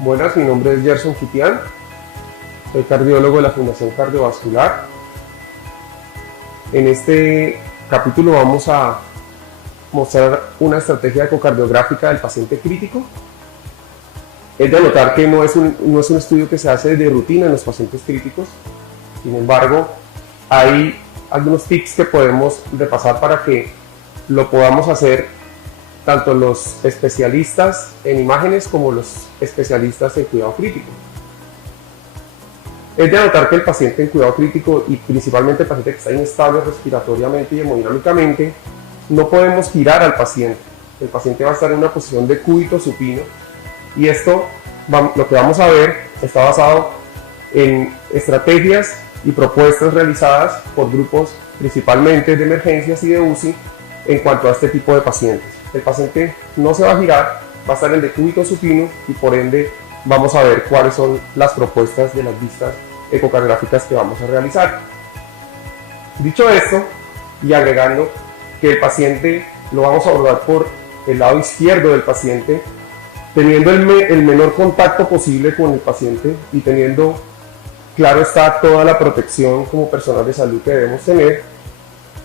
Buenas, mi nombre es Gerson Kitian, soy cardiólogo de la Fundación Cardiovascular. En este capítulo vamos a mostrar una estrategia ecocardiográfica del paciente crítico. Es de notar que no es un estudio que se hace de rutina en los pacientes críticos, sin embargo, hay algunos tips que podemos repasar para que lo podamos hacer tanto los especialistas en imágenes como los especialistas en cuidado crítico. Es de notar que el paciente en cuidado crítico y principalmente el paciente que está inestable respiratoriamente y hemodinámicamente, no podemos girar al paciente. El paciente va a estar en una posición de cúbito supino y esto, lo que vamos a ver, está basado en estrategias y propuestas realizadas por grupos principalmente de emergencias y de UCI en cuanto a este tipo de pacientes. El paciente no se va a girar, va a estar en decúbito supino y por ende vamos a ver cuáles son las propuestas de las vistas ecocardiográficas que vamos a realizar. Dicho esto, y agregando que el paciente lo vamos a abordar por el lado izquierdo del paciente, teniendo el menor contacto posible con el paciente y teniendo, claro está, toda la protección como personal de salud que debemos tener,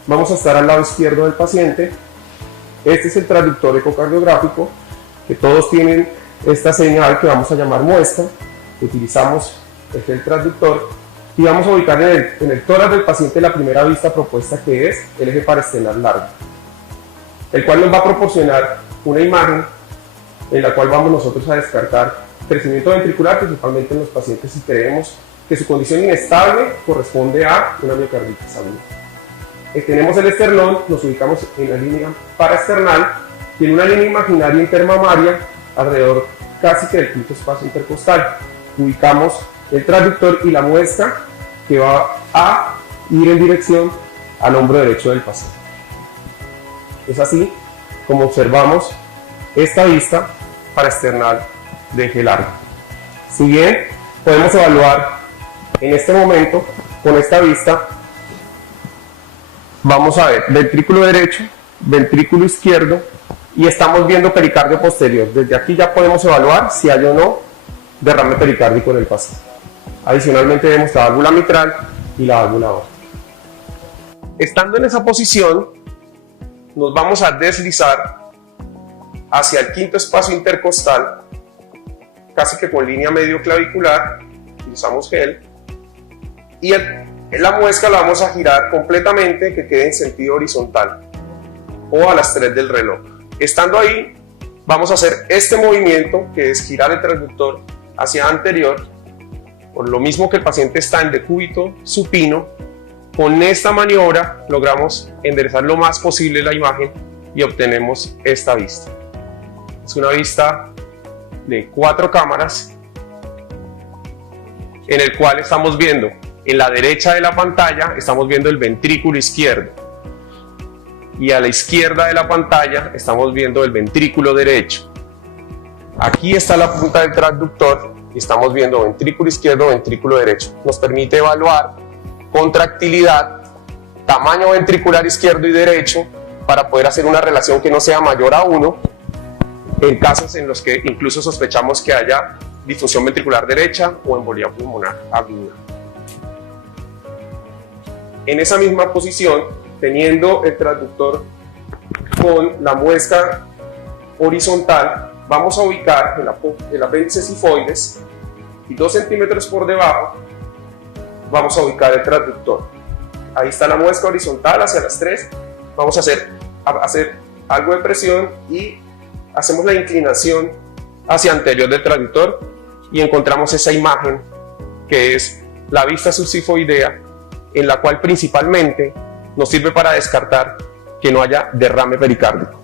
vamos a estar al lado izquierdo del paciente. Este es el transductor ecocardiográfico, que todos tienen esta señal que vamos a llamar muestra. Utilizamos el transductor y vamos a ubicar en el tórax del paciente la primera vista propuesta, que es el eje paraestelar largo, el cual nos va a proporcionar una imagen en la cual vamos nosotros a descartar crecimiento ventricular, principalmente en los pacientes si creemos que su condición inestable corresponde a una miocarditis aguda. tenemos el esternón, nos ubicamos en la línea paraesternal, y en una línea imaginaria intermamaria alrededor casi que del quinto espacio intercostal. Ubicamos el transductor y la muesca que va a ir en dirección al hombro derecho del paciente. Es así como observamos esta vista paraesternal de eje largo. Si bien podemos evaluar en este momento con esta vista, vamos a ver ventrículo derecho, ventrículo izquierdo y estamos viendo pericardio posterior. Desde aquí ya podemos evaluar si hay o no derrame pericárdico en el paciente. Adicionalmente vemos la válvula mitral y la válvula aórtica. Estando en esa posición, nos vamos a deslizar hacia el quinto espacio intercostal, casi que con línea medio clavicular, utilizamos gel, y la muesca la vamos a girar completamente que quede en sentido horizontal o a las 3 del reloj. Estando ahí, vamos a hacer este movimiento que es girar el transductor hacia anterior, por lo mismo que el paciente está en decúbito supino. Con esta maniobra logramos enderezar lo más posible la imagen y obtenemos esta vista. Es una vista de 4 cámaras en el cual estamos viendo en la derecha de la pantalla, estamos viendo el ventrículo izquierdo y a la izquierda de la pantalla estamos viendo el ventrículo derecho. Aquí está la punta del transductor y estamos viendo ventrículo izquierdo, ventrículo derecho. Nos permite evaluar contractilidad, tamaño ventricular izquierdo y derecho para poder hacer una relación que no sea mayor a 1 en casos en los que incluso sospechamos que haya disfunción ventricular derecha o embolía pulmonar aguda. En esa misma posición, teniendo el transductor con la muesca horizontal, vamos a ubicar el apéndice sifoides y 2 centímetros por debajo vamos a ubicar el transductor. Ahí está la muesca horizontal hacia las 3. Vamos a hacer algo de presión y hacemos la inclinación hacia anterior del transductor y encontramos esa imagen que es la vista subsifoidea, en la cual principalmente nos sirve para descartar que no haya derrame pericárdico.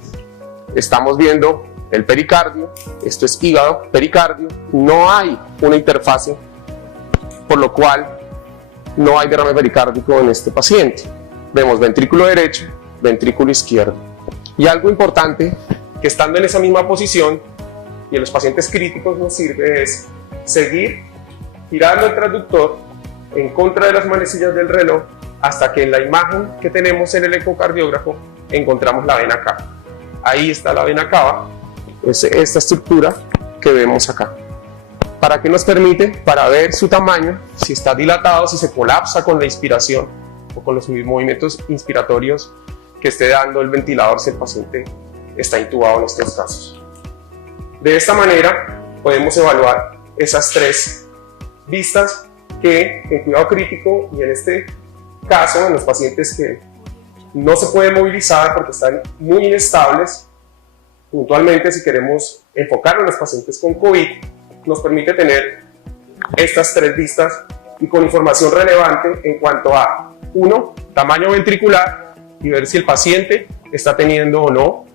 Estamos viendo el pericardio, esto es hígado, pericardio, no hay una interfase, por lo cual no hay derrame pericárdico en este paciente. Vemos ventrículo derecho, ventrículo izquierdo. Y algo importante, que estando en esa misma posición, y en los pacientes críticos nos sirve, es seguir girando el transductor en contra de las manecillas del reloj hasta que en la imagen que tenemos en el ecocardiógrafo encontramos la vena cava. Ahí está la vena cava, es esta estructura que vemos acá. ¿Para qué nos permite? Para ver su tamaño, si está dilatado, si se colapsa con la inspiración o con los movimientos inspiratorios que esté dando el ventilador si el paciente está intubado en estos casos. De esta manera podemos evaluar esas 3 vistas que en cuidado crítico y en este caso en los pacientes que no se pueden movilizar porque están muy inestables, puntualmente si queremos enfocar en los pacientes con COVID, nos permite tener estas 3 vistas y con información relevante en cuanto a 1, tamaño ventricular y ver si el paciente está teniendo o no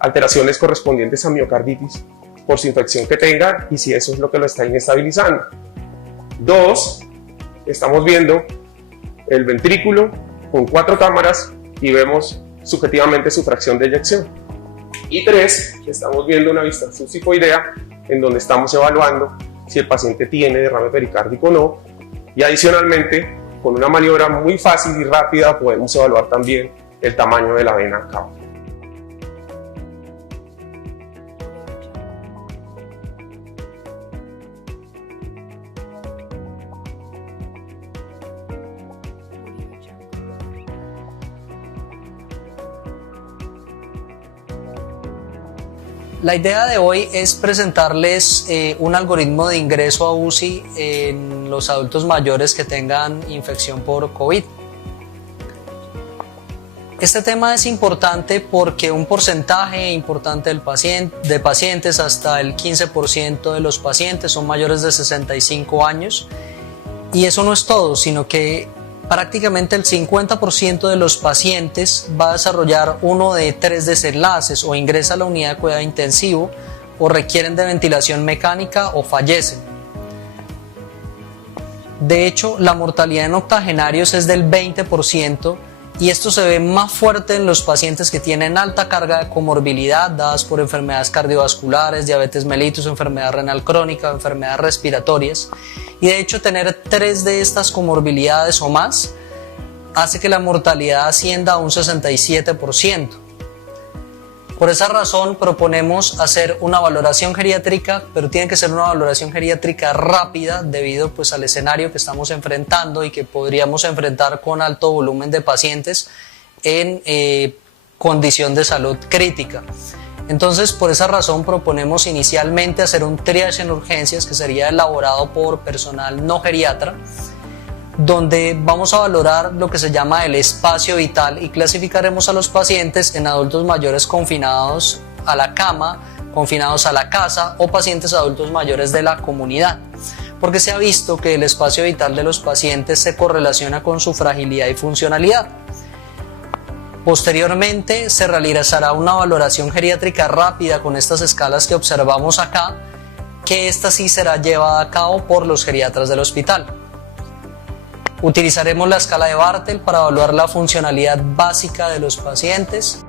alteraciones correspondientes a miocarditis por su infección que tenga y si eso es lo que lo está inestabilizando. 2, estamos viendo el ventrículo con 4 cámaras y vemos subjetivamente su fracción de eyección. Y 3, estamos viendo una vista subsifoidea en donde estamos evaluando si el paciente tiene derrame pericárdico o no. Y adicionalmente, con una maniobra muy fácil y rápida, podemos evaluar también el tamaño de la vena cava. La idea de hoy es presentarles un algoritmo de ingreso a UCI en los adultos mayores que tengan infección por COVID. Este tema es importante porque un porcentaje importante de pacientes, hasta el 15% de los pacientes son mayores de 65 años. Y eso no es todo, sino que prácticamente el 50% de los pacientes va a desarrollar uno de 3 desenlaces: o ingresa a la unidad de cuidado intensivo, o requieren de ventilación mecánica, o fallecen. De hecho, la mortalidad en octogenarios es del 20%, y esto se ve más fuerte en los pacientes que tienen alta carga de comorbilidad dadas por enfermedades cardiovasculares, diabetes mellitus, enfermedad renal crónica, enfermedades respiratorias. Y de hecho, tener 3 de estas comorbilidades o más hace que la mortalidad ascienda a un 67%. Por esa razón proponemos hacer una valoración geriátrica, pero tiene que ser una valoración geriátrica rápida debido pues al escenario que estamos enfrentando y que podríamos enfrentar con alto volumen de pacientes en condición de salud crítica. Entonces, por esa razón proponemos inicialmente hacer un triage en urgencias, que sería elaborado por personal no geriatra, donde vamos a valorar lo que se llama el espacio vital y clasificaremos a los pacientes en adultos mayores confinados a la cama, confinados a la casa, o pacientes adultos mayores de la comunidad, porque se ha visto que el espacio vital de los pacientes se correlaciona con su fragilidad y funcionalidad. Posteriormente se realizará una valoración geriátrica rápida con estas escalas que observamos acá, que esta sí será llevada a cabo por los geriatras del hospital. Utilizaremos la escala de Bartel para evaluar la funcionalidad básica de los pacientes.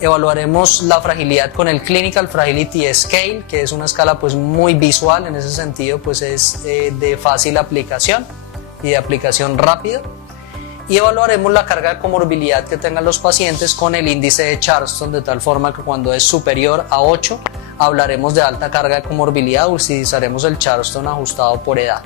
Evaluaremos la fragilidad con el Clinical Fragility Scale, que es una escala pues muy visual, en ese sentido pues es de fácil aplicación y de aplicación rápida. Y evaluaremos la carga de comorbilidad que tengan los pacientes con el índice de Charleston, de tal forma que cuando es superior a 8 hablaremos de alta carga de comorbilidad, utilizaremos el Charleston ajustado por edad.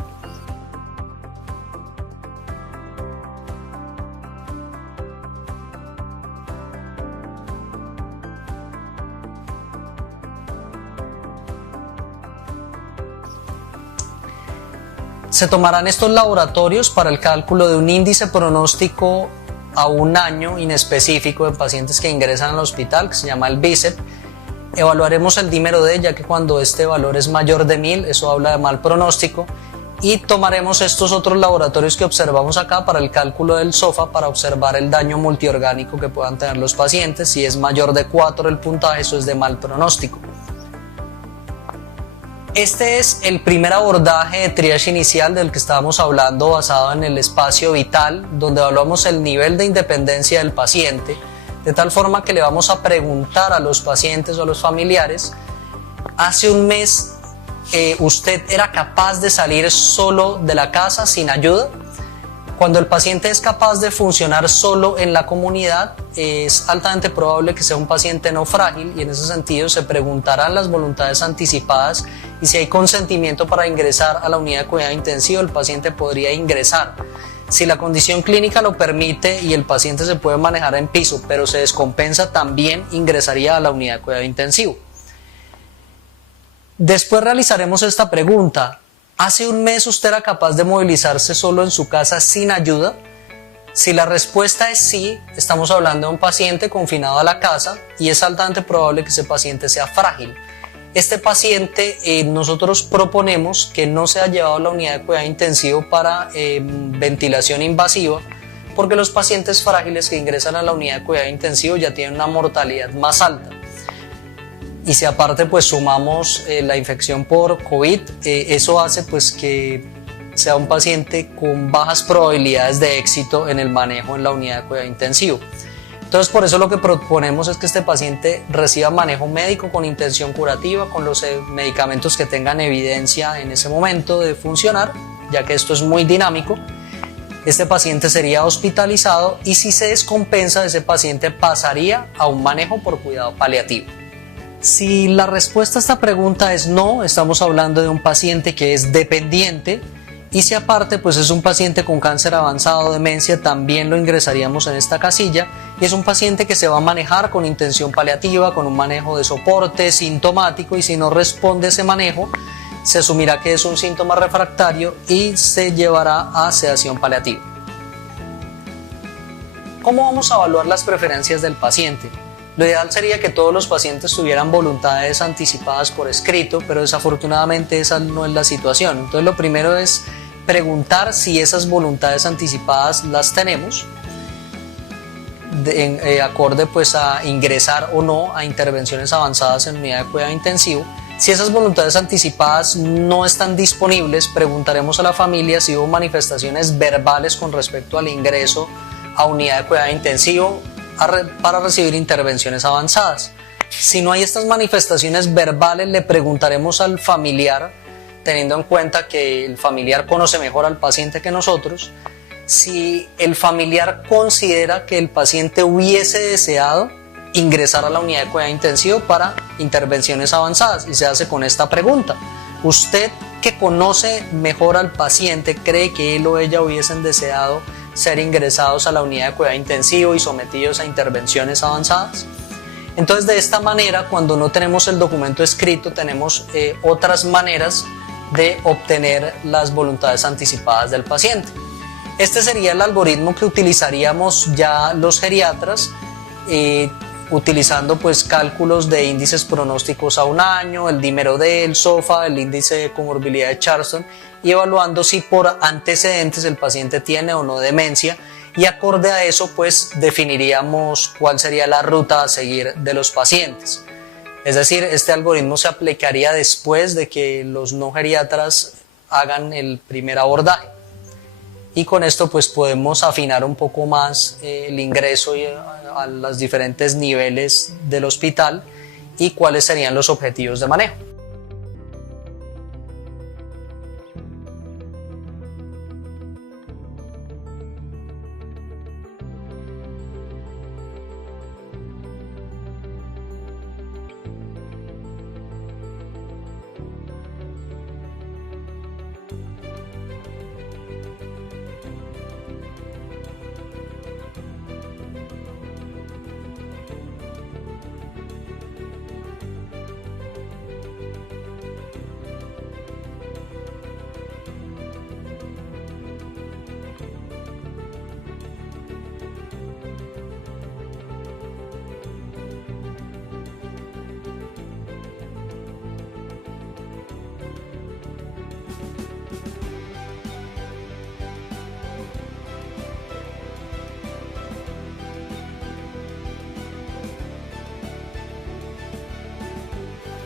Se tomarán estos laboratorios para el cálculo de un índice pronóstico a un año inespecífico en pacientes que ingresan al hospital, que se llama el BICEP. Evaluaremos el dímero D, ya que cuando este valor es mayor de 1000, eso habla de mal pronóstico. Y tomaremos estos otros laboratorios que observamos acá para el cálculo del SOFA, para observar el daño multiorgánico que puedan tener los pacientes. Si es mayor de 4 el puntaje, eso es de mal pronóstico. Este es el primer abordaje de triage inicial del que estábamos hablando, basado en el espacio vital, donde evaluamos el nivel de independencia del paciente, de tal forma que le vamos a preguntar a los pacientes o a los familiares: hace un mes usted era capaz de salir solo de la casa sin ayuda. Cuando el paciente es capaz de funcionar solo en la comunidad, es altamente probable que sea un paciente no frágil, y en ese sentido se preguntarán las voluntades anticipadas, y si hay consentimiento para ingresar a la unidad de cuidado intensivo, el paciente podría ingresar. Si la condición clínica lo permite y el paciente se puede manejar en piso, pero se descompensa, también ingresaría a la unidad de cuidado intensivo. Después realizaremos esta pregunta: ¿hace un mes usted era capaz de movilizarse solo en su casa sin ayuda? Si la respuesta es sí, estamos hablando de un paciente confinado a la casa y es altamente probable que ese paciente sea frágil. Este paciente nosotros proponemos que no sea llevado a la unidad de cuidado intensivo para ventilación invasiva, porque los pacientes frágiles que ingresan a la unidad de cuidado intensivo ya tienen una mortalidad más alta. Y si aparte pues sumamos la infección por COVID, eso hace pues que sea un paciente con bajas probabilidades de éxito en el manejo en la unidad de cuidado intensivo. Entonces, por eso lo que proponemos es que este paciente reciba manejo médico con intención curativa, con los medicamentos que tengan evidencia en ese momento de funcionar, ya que esto es muy dinámico. Este paciente sería hospitalizado y si se descompensa, ese paciente pasaría a un manejo por cuidado paliativo. Si la respuesta a esta pregunta es no, estamos hablando de un paciente que es dependiente, y si aparte pues es un paciente con cáncer avanzado o demencia, también lo ingresaríamos en esta casilla, y es un paciente que se va a manejar con intención paliativa, con un manejo de soporte sintomático, y si no responde ese manejo, se asumirá que es un síntoma refractario y se llevará a sedación paliativa. ¿Cómo vamos a evaluar las preferencias del paciente? Lo ideal sería que todos los pacientes tuvieran voluntades anticipadas por escrito, pero desafortunadamente esa no es la situación. Entonces lo primero es preguntar si esas voluntades anticipadas las tenemos, acorde pues a ingresar o no a intervenciones avanzadas en unidad de cuidado intensivo. Si esas voluntades anticipadas no están disponibles, preguntaremos a la familia si hubo manifestaciones verbales con respecto al ingreso a unidad de cuidado intensivo para recibir intervenciones avanzadas. Si no hay estas manifestaciones verbales, le preguntaremos al familiar, teniendo en cuenta que el familiar conoce mejor al paciente que nosotros, si el familiar considera que el paciente hubiese deseado ingresar a la unidad de cuidado intensivo para intervenciones avanzadas, y se hace con esta pregunta: ¿usted, que conoce mejor al paciente, cree que él o ella hubiesen deseado ser ingresados a la unidad de cuidado intensivo y sometidos a intervenciones avanzadas? Entonces, de esta manera, cuando no tenemos el documento escrito, tenemos otras maneras de obtener las voluntades anticipadas del paciente. Este sería el algoritmo que utilizaríamos ya los geriatras, utilizando pues cálculos de índices pronósticos a un año, el dímero D, el SOFA, el índice de comorbilidad de Charlson, y evaluando si por antecedentes el paciente tiene o no demencia, y acorde a eso pues definiríamos cuál sería la ruta a seguir de los pacientes. Es decir, este algoritmo se aplicaría después de que los no geriatras hagan el primer abordaje, y con esto pues podemos afinar un poco más el ingreso a los diferentes niveles del hospital y cuáles serían los objetivos de manejo.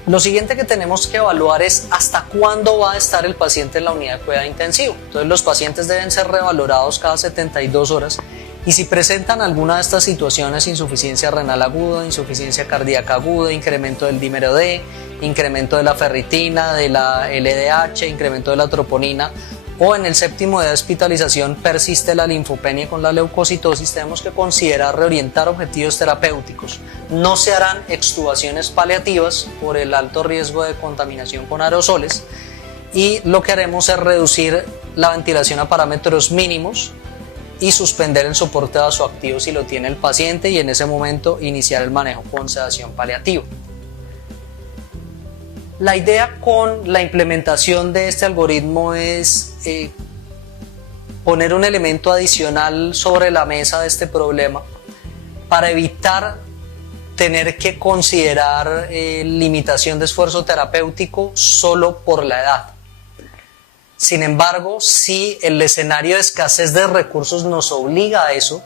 Lo siguiente que tenemos que evaluar es hasta cuándo va a estar el paciente en la unidad de cuidado intensivo. Entonces los pacientes deben ser revalorados cada 72 horas y si presentan alguna de estas situaciones, insuficiencia renal aguda, insuficiencia cardíaca aguda, incremento del dímero D, incremento de la ferritina, de la LDH, incremento de la troponina, o en el séptimo día de hospitalización persiste la linfopenia con la leucocitosis, tenemos que considerar reorientar objetivos terapéuticos. No se harán extubaciones paliativas por el alto riesgo de contaminación con aerosoles, y lo que haremos es reducir la ventilación a parámetros mínimos y suspender el soporte vasoactivo si lo tiene el paciente, y en ese momento iniciar el manejo con sedación paliativa. La idea con la implementación de este algoritmo es poner un elemento adicional sobre la mesa de este problema para evitar tener que considerar limitación de esfuerzo terapéutico solo por la edad. Sin embargo, si el escenario de escasez de recursos nos obliga a eso,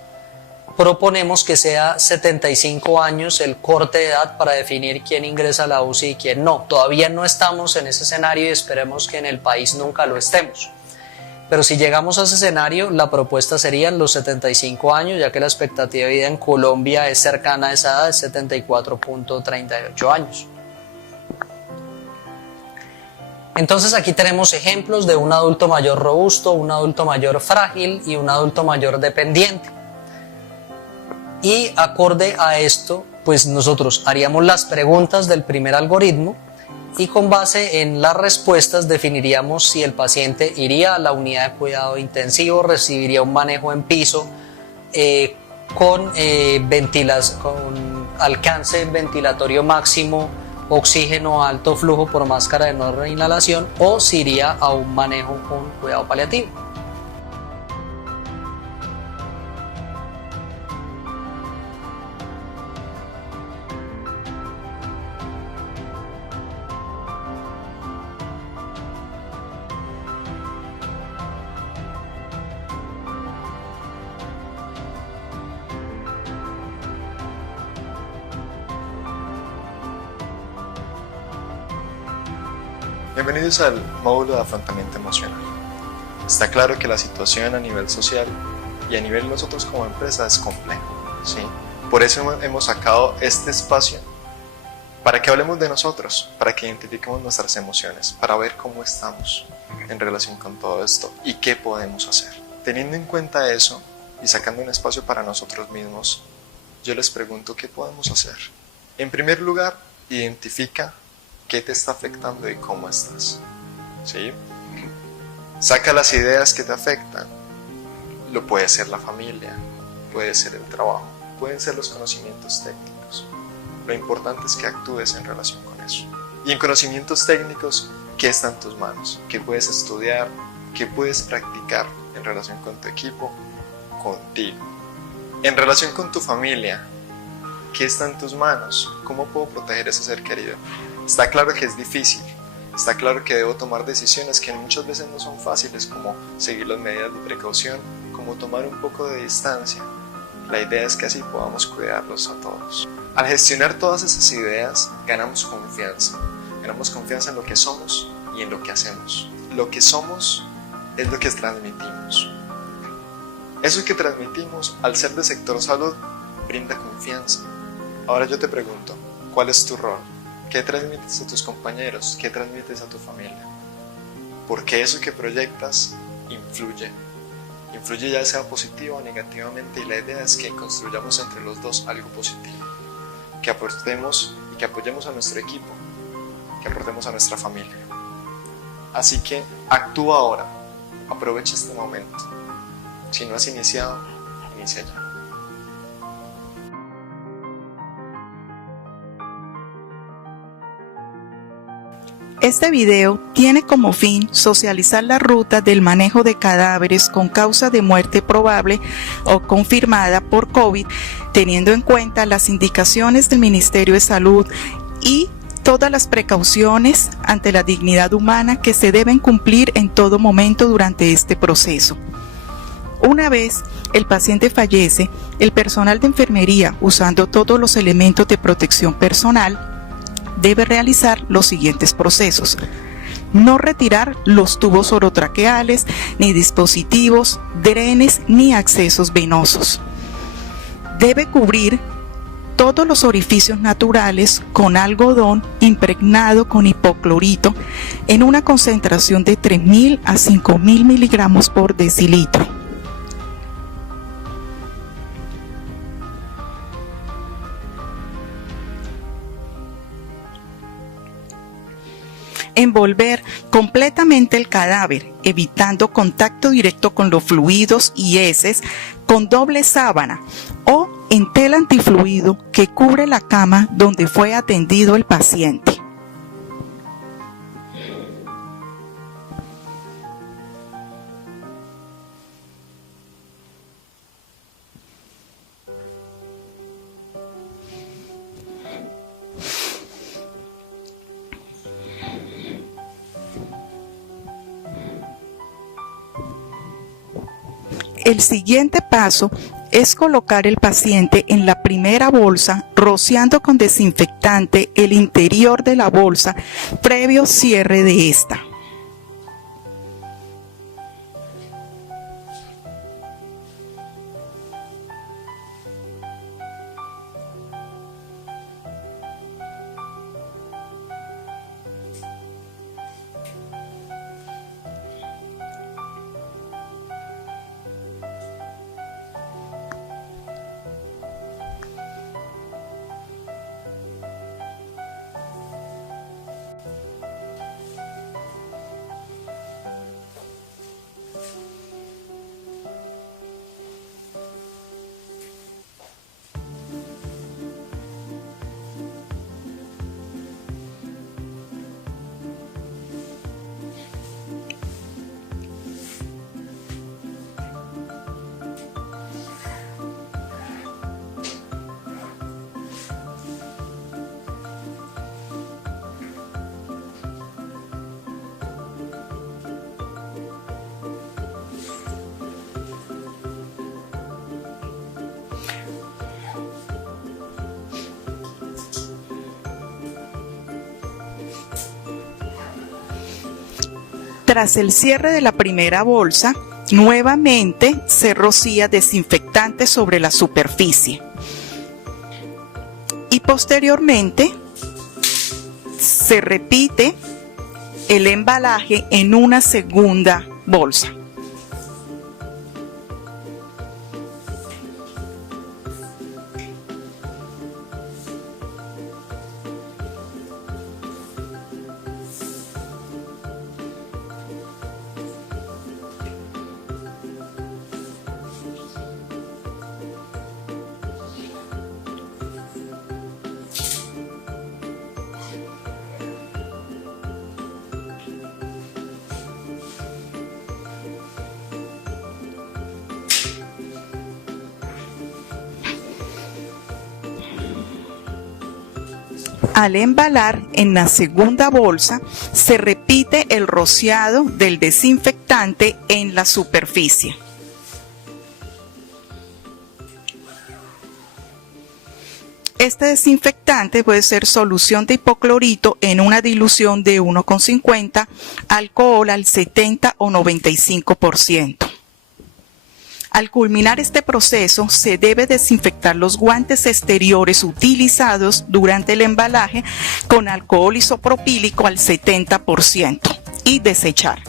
proponemos que sea 75 años el corte de edad para definir quién ingresa a la UCI y quién no. Todavía no estamos en ese escenario y esperemos que en el país nunca lo estemos. Pero si llegamos a ese escenario, la propuesta serían los 75 años, ya que la expectativa de vida en Colombia es cercana a esa edad, es 74.38 años. Entonces aquí tenemos ejemplos de un adulto mayor robusto, un adulto mayor frágil y un adulto mayor dependiente. Y acorde a esto, pues nosotros haríamos las preguntas del primer algoritmo y con base en las respuestas definiríamos si el paciente iría a la unidad de cuidado intensivo, recibiría un manejo en piso con alcance ventilatorio máximo, oxígeno a alto flujo por máscara de no reinhalación, o si iría a un manejo con cuidado paliativo. Bienvenidos al módulo de afrontamiento emocional. Está claro que la situación a nivel social y a nivel nosotros como empresa es complejo, ¿sí? Por eso hemos sacado este espacio para que hablemos de nosotros, para que identifiquemos nuestras emociones, para ver cómo estamos en relación con todo esto y qué podemos hacer. Teniendo en cuenta eso y sacando un espacio para nosotros mismos, yo les pregunto qué podemos hacer. En primer lugar, identifica qué te está afectando y cómo estás, ¿sí? Saca las ideas que te afectan. Lo puede ser la familia, puede ser el trabajo, pueden ser los conocimientos técnicos. Lo importante es que actúes en relación con eso. Y en conocimientos técnicos, ¿qué está en tus manos? ¿Qué puedes estudiar? ¿Qué puedes practicar en relación con tu equipo? Contigo. En relación con tu familia, ¿qué está en tus manos? ¿Cómo puedo proteger a ese ser querido? Está claro que es difícil, está claro que debo tomar decisiones que muchas veces no son fáciles, como seguir las medidas de precaución, como tomar un poco de distancia. La idea es que así podamos cuidarlos a todos. Al gestionar todas esas ideas, ganamos confianza en lo que somos y en lo que hacemos. Lo que somos es lo que transmitimos. Eso que transmitimos, al ser del sector salud, brinda confianza. Ahora yo te pregunto, ¿cuál es tu rol? ¿Qué transmites a tus compañeros? ¿Qué transmites a tu familia? Porque eso que proyectas influye. Influye ya sea positivo o negativamente, y la idea es que construyamos entre los dos algo positivo. Que aportemos y que apoyemos a nuestro equipo, que aportemos a nuestra familia. Así que actúa ahora, aprovecha este momento. Si no has iniciado, inicia ya. Este video tiene como fin socializar la ruta del manejo de cadáveres con causa de muerte probable o confirmada por COVID, teniendo en cuenta las indicaciones del Ministerio de Salud y todas las precauciones ante la dignidad humana que se deben cumplir en todo momento durante este proceso. Una vez el paciente fallece, el personal de enfermería, usando todos los elementos de protección personal, debe realizar los siguientes procesos: no retirar los tubos orotraqueales, ni dispositivos, drenes, ni accesos venosos. Debe cubrir todos los orificios naturales con algodón impregnado con hipoclorito en una concentración de 3.000 a 5.000 miligramos por decilitro. Envolver completamente el cadáver, evitando contacto directo con los fluidos y heces, con doble sábana o en tela antifluido que cubre la cama donde fue atendido el paciente. El siguiente paso es colocar el paciente en la primera bolsa, rociando con desinfectante el interior de la bolsa previo cierre de esta. Tras el cierre de la primera bolsa, nuevamente se rocía desinfectante sobre la superficie. Y posteriormente se repite el embalaje en una segunda bolsa. Al embalar en la segunda bolsa, se repite el rociado del desinfectante en la superficie. Este desinfectante puede ser solución de hipoclorito en una dilución de 1,50, alcohol al 70 o 95%. Al culminar este proceso, se debe desinfectar los guantes exteriores utilizados durante el embalaje con alcohol isopropílico al 70% y desechar.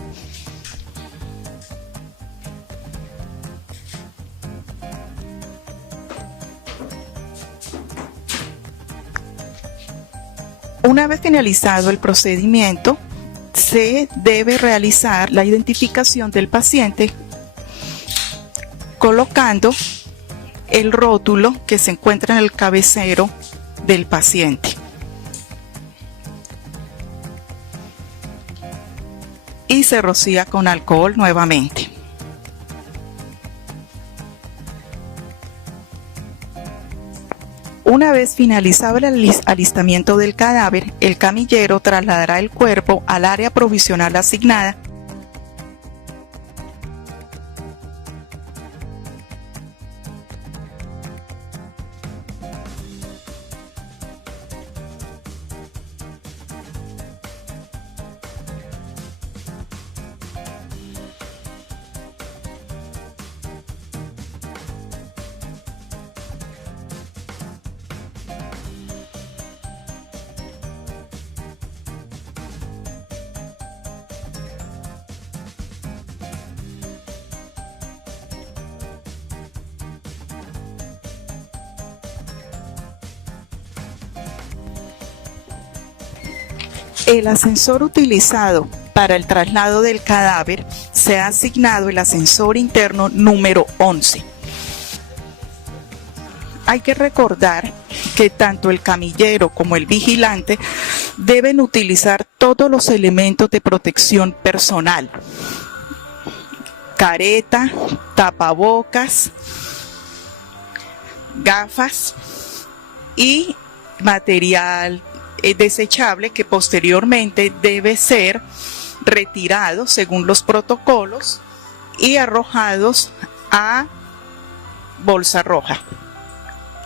Una vez finalizado el procedimiento, se debe realizar la identificación del paciente colocando el rótulo que se encuentra en el cabecero del paciente. Y se rocía con alcohol nuevamente. Una vez finalizado el alistamiento del cadáver, el camillero trasladará el cuerpo al área provisional asignada. El ascensor utilizado para el traslado del cadáver se ha asignado el ascensor interno número 11. Hay que recordar que tanto el camillero como el vigilante deben utilizar todos los elementos de protección personal: careta, tapabocas, gafas y material desechable que posteriormente debe ser retirado según los protocolos y arrojados a bolsa roja.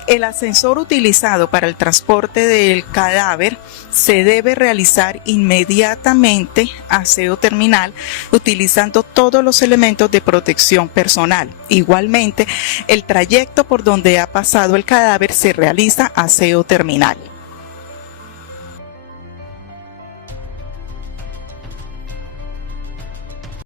El ascensor utilizado para el transporte del cadáver se debe realizar inmediatamente aseo terminal utilizando todos los elementos de protección personal. Igualmente, el trayecto por donde ha pasado el cadáver se realiza aseo terminal.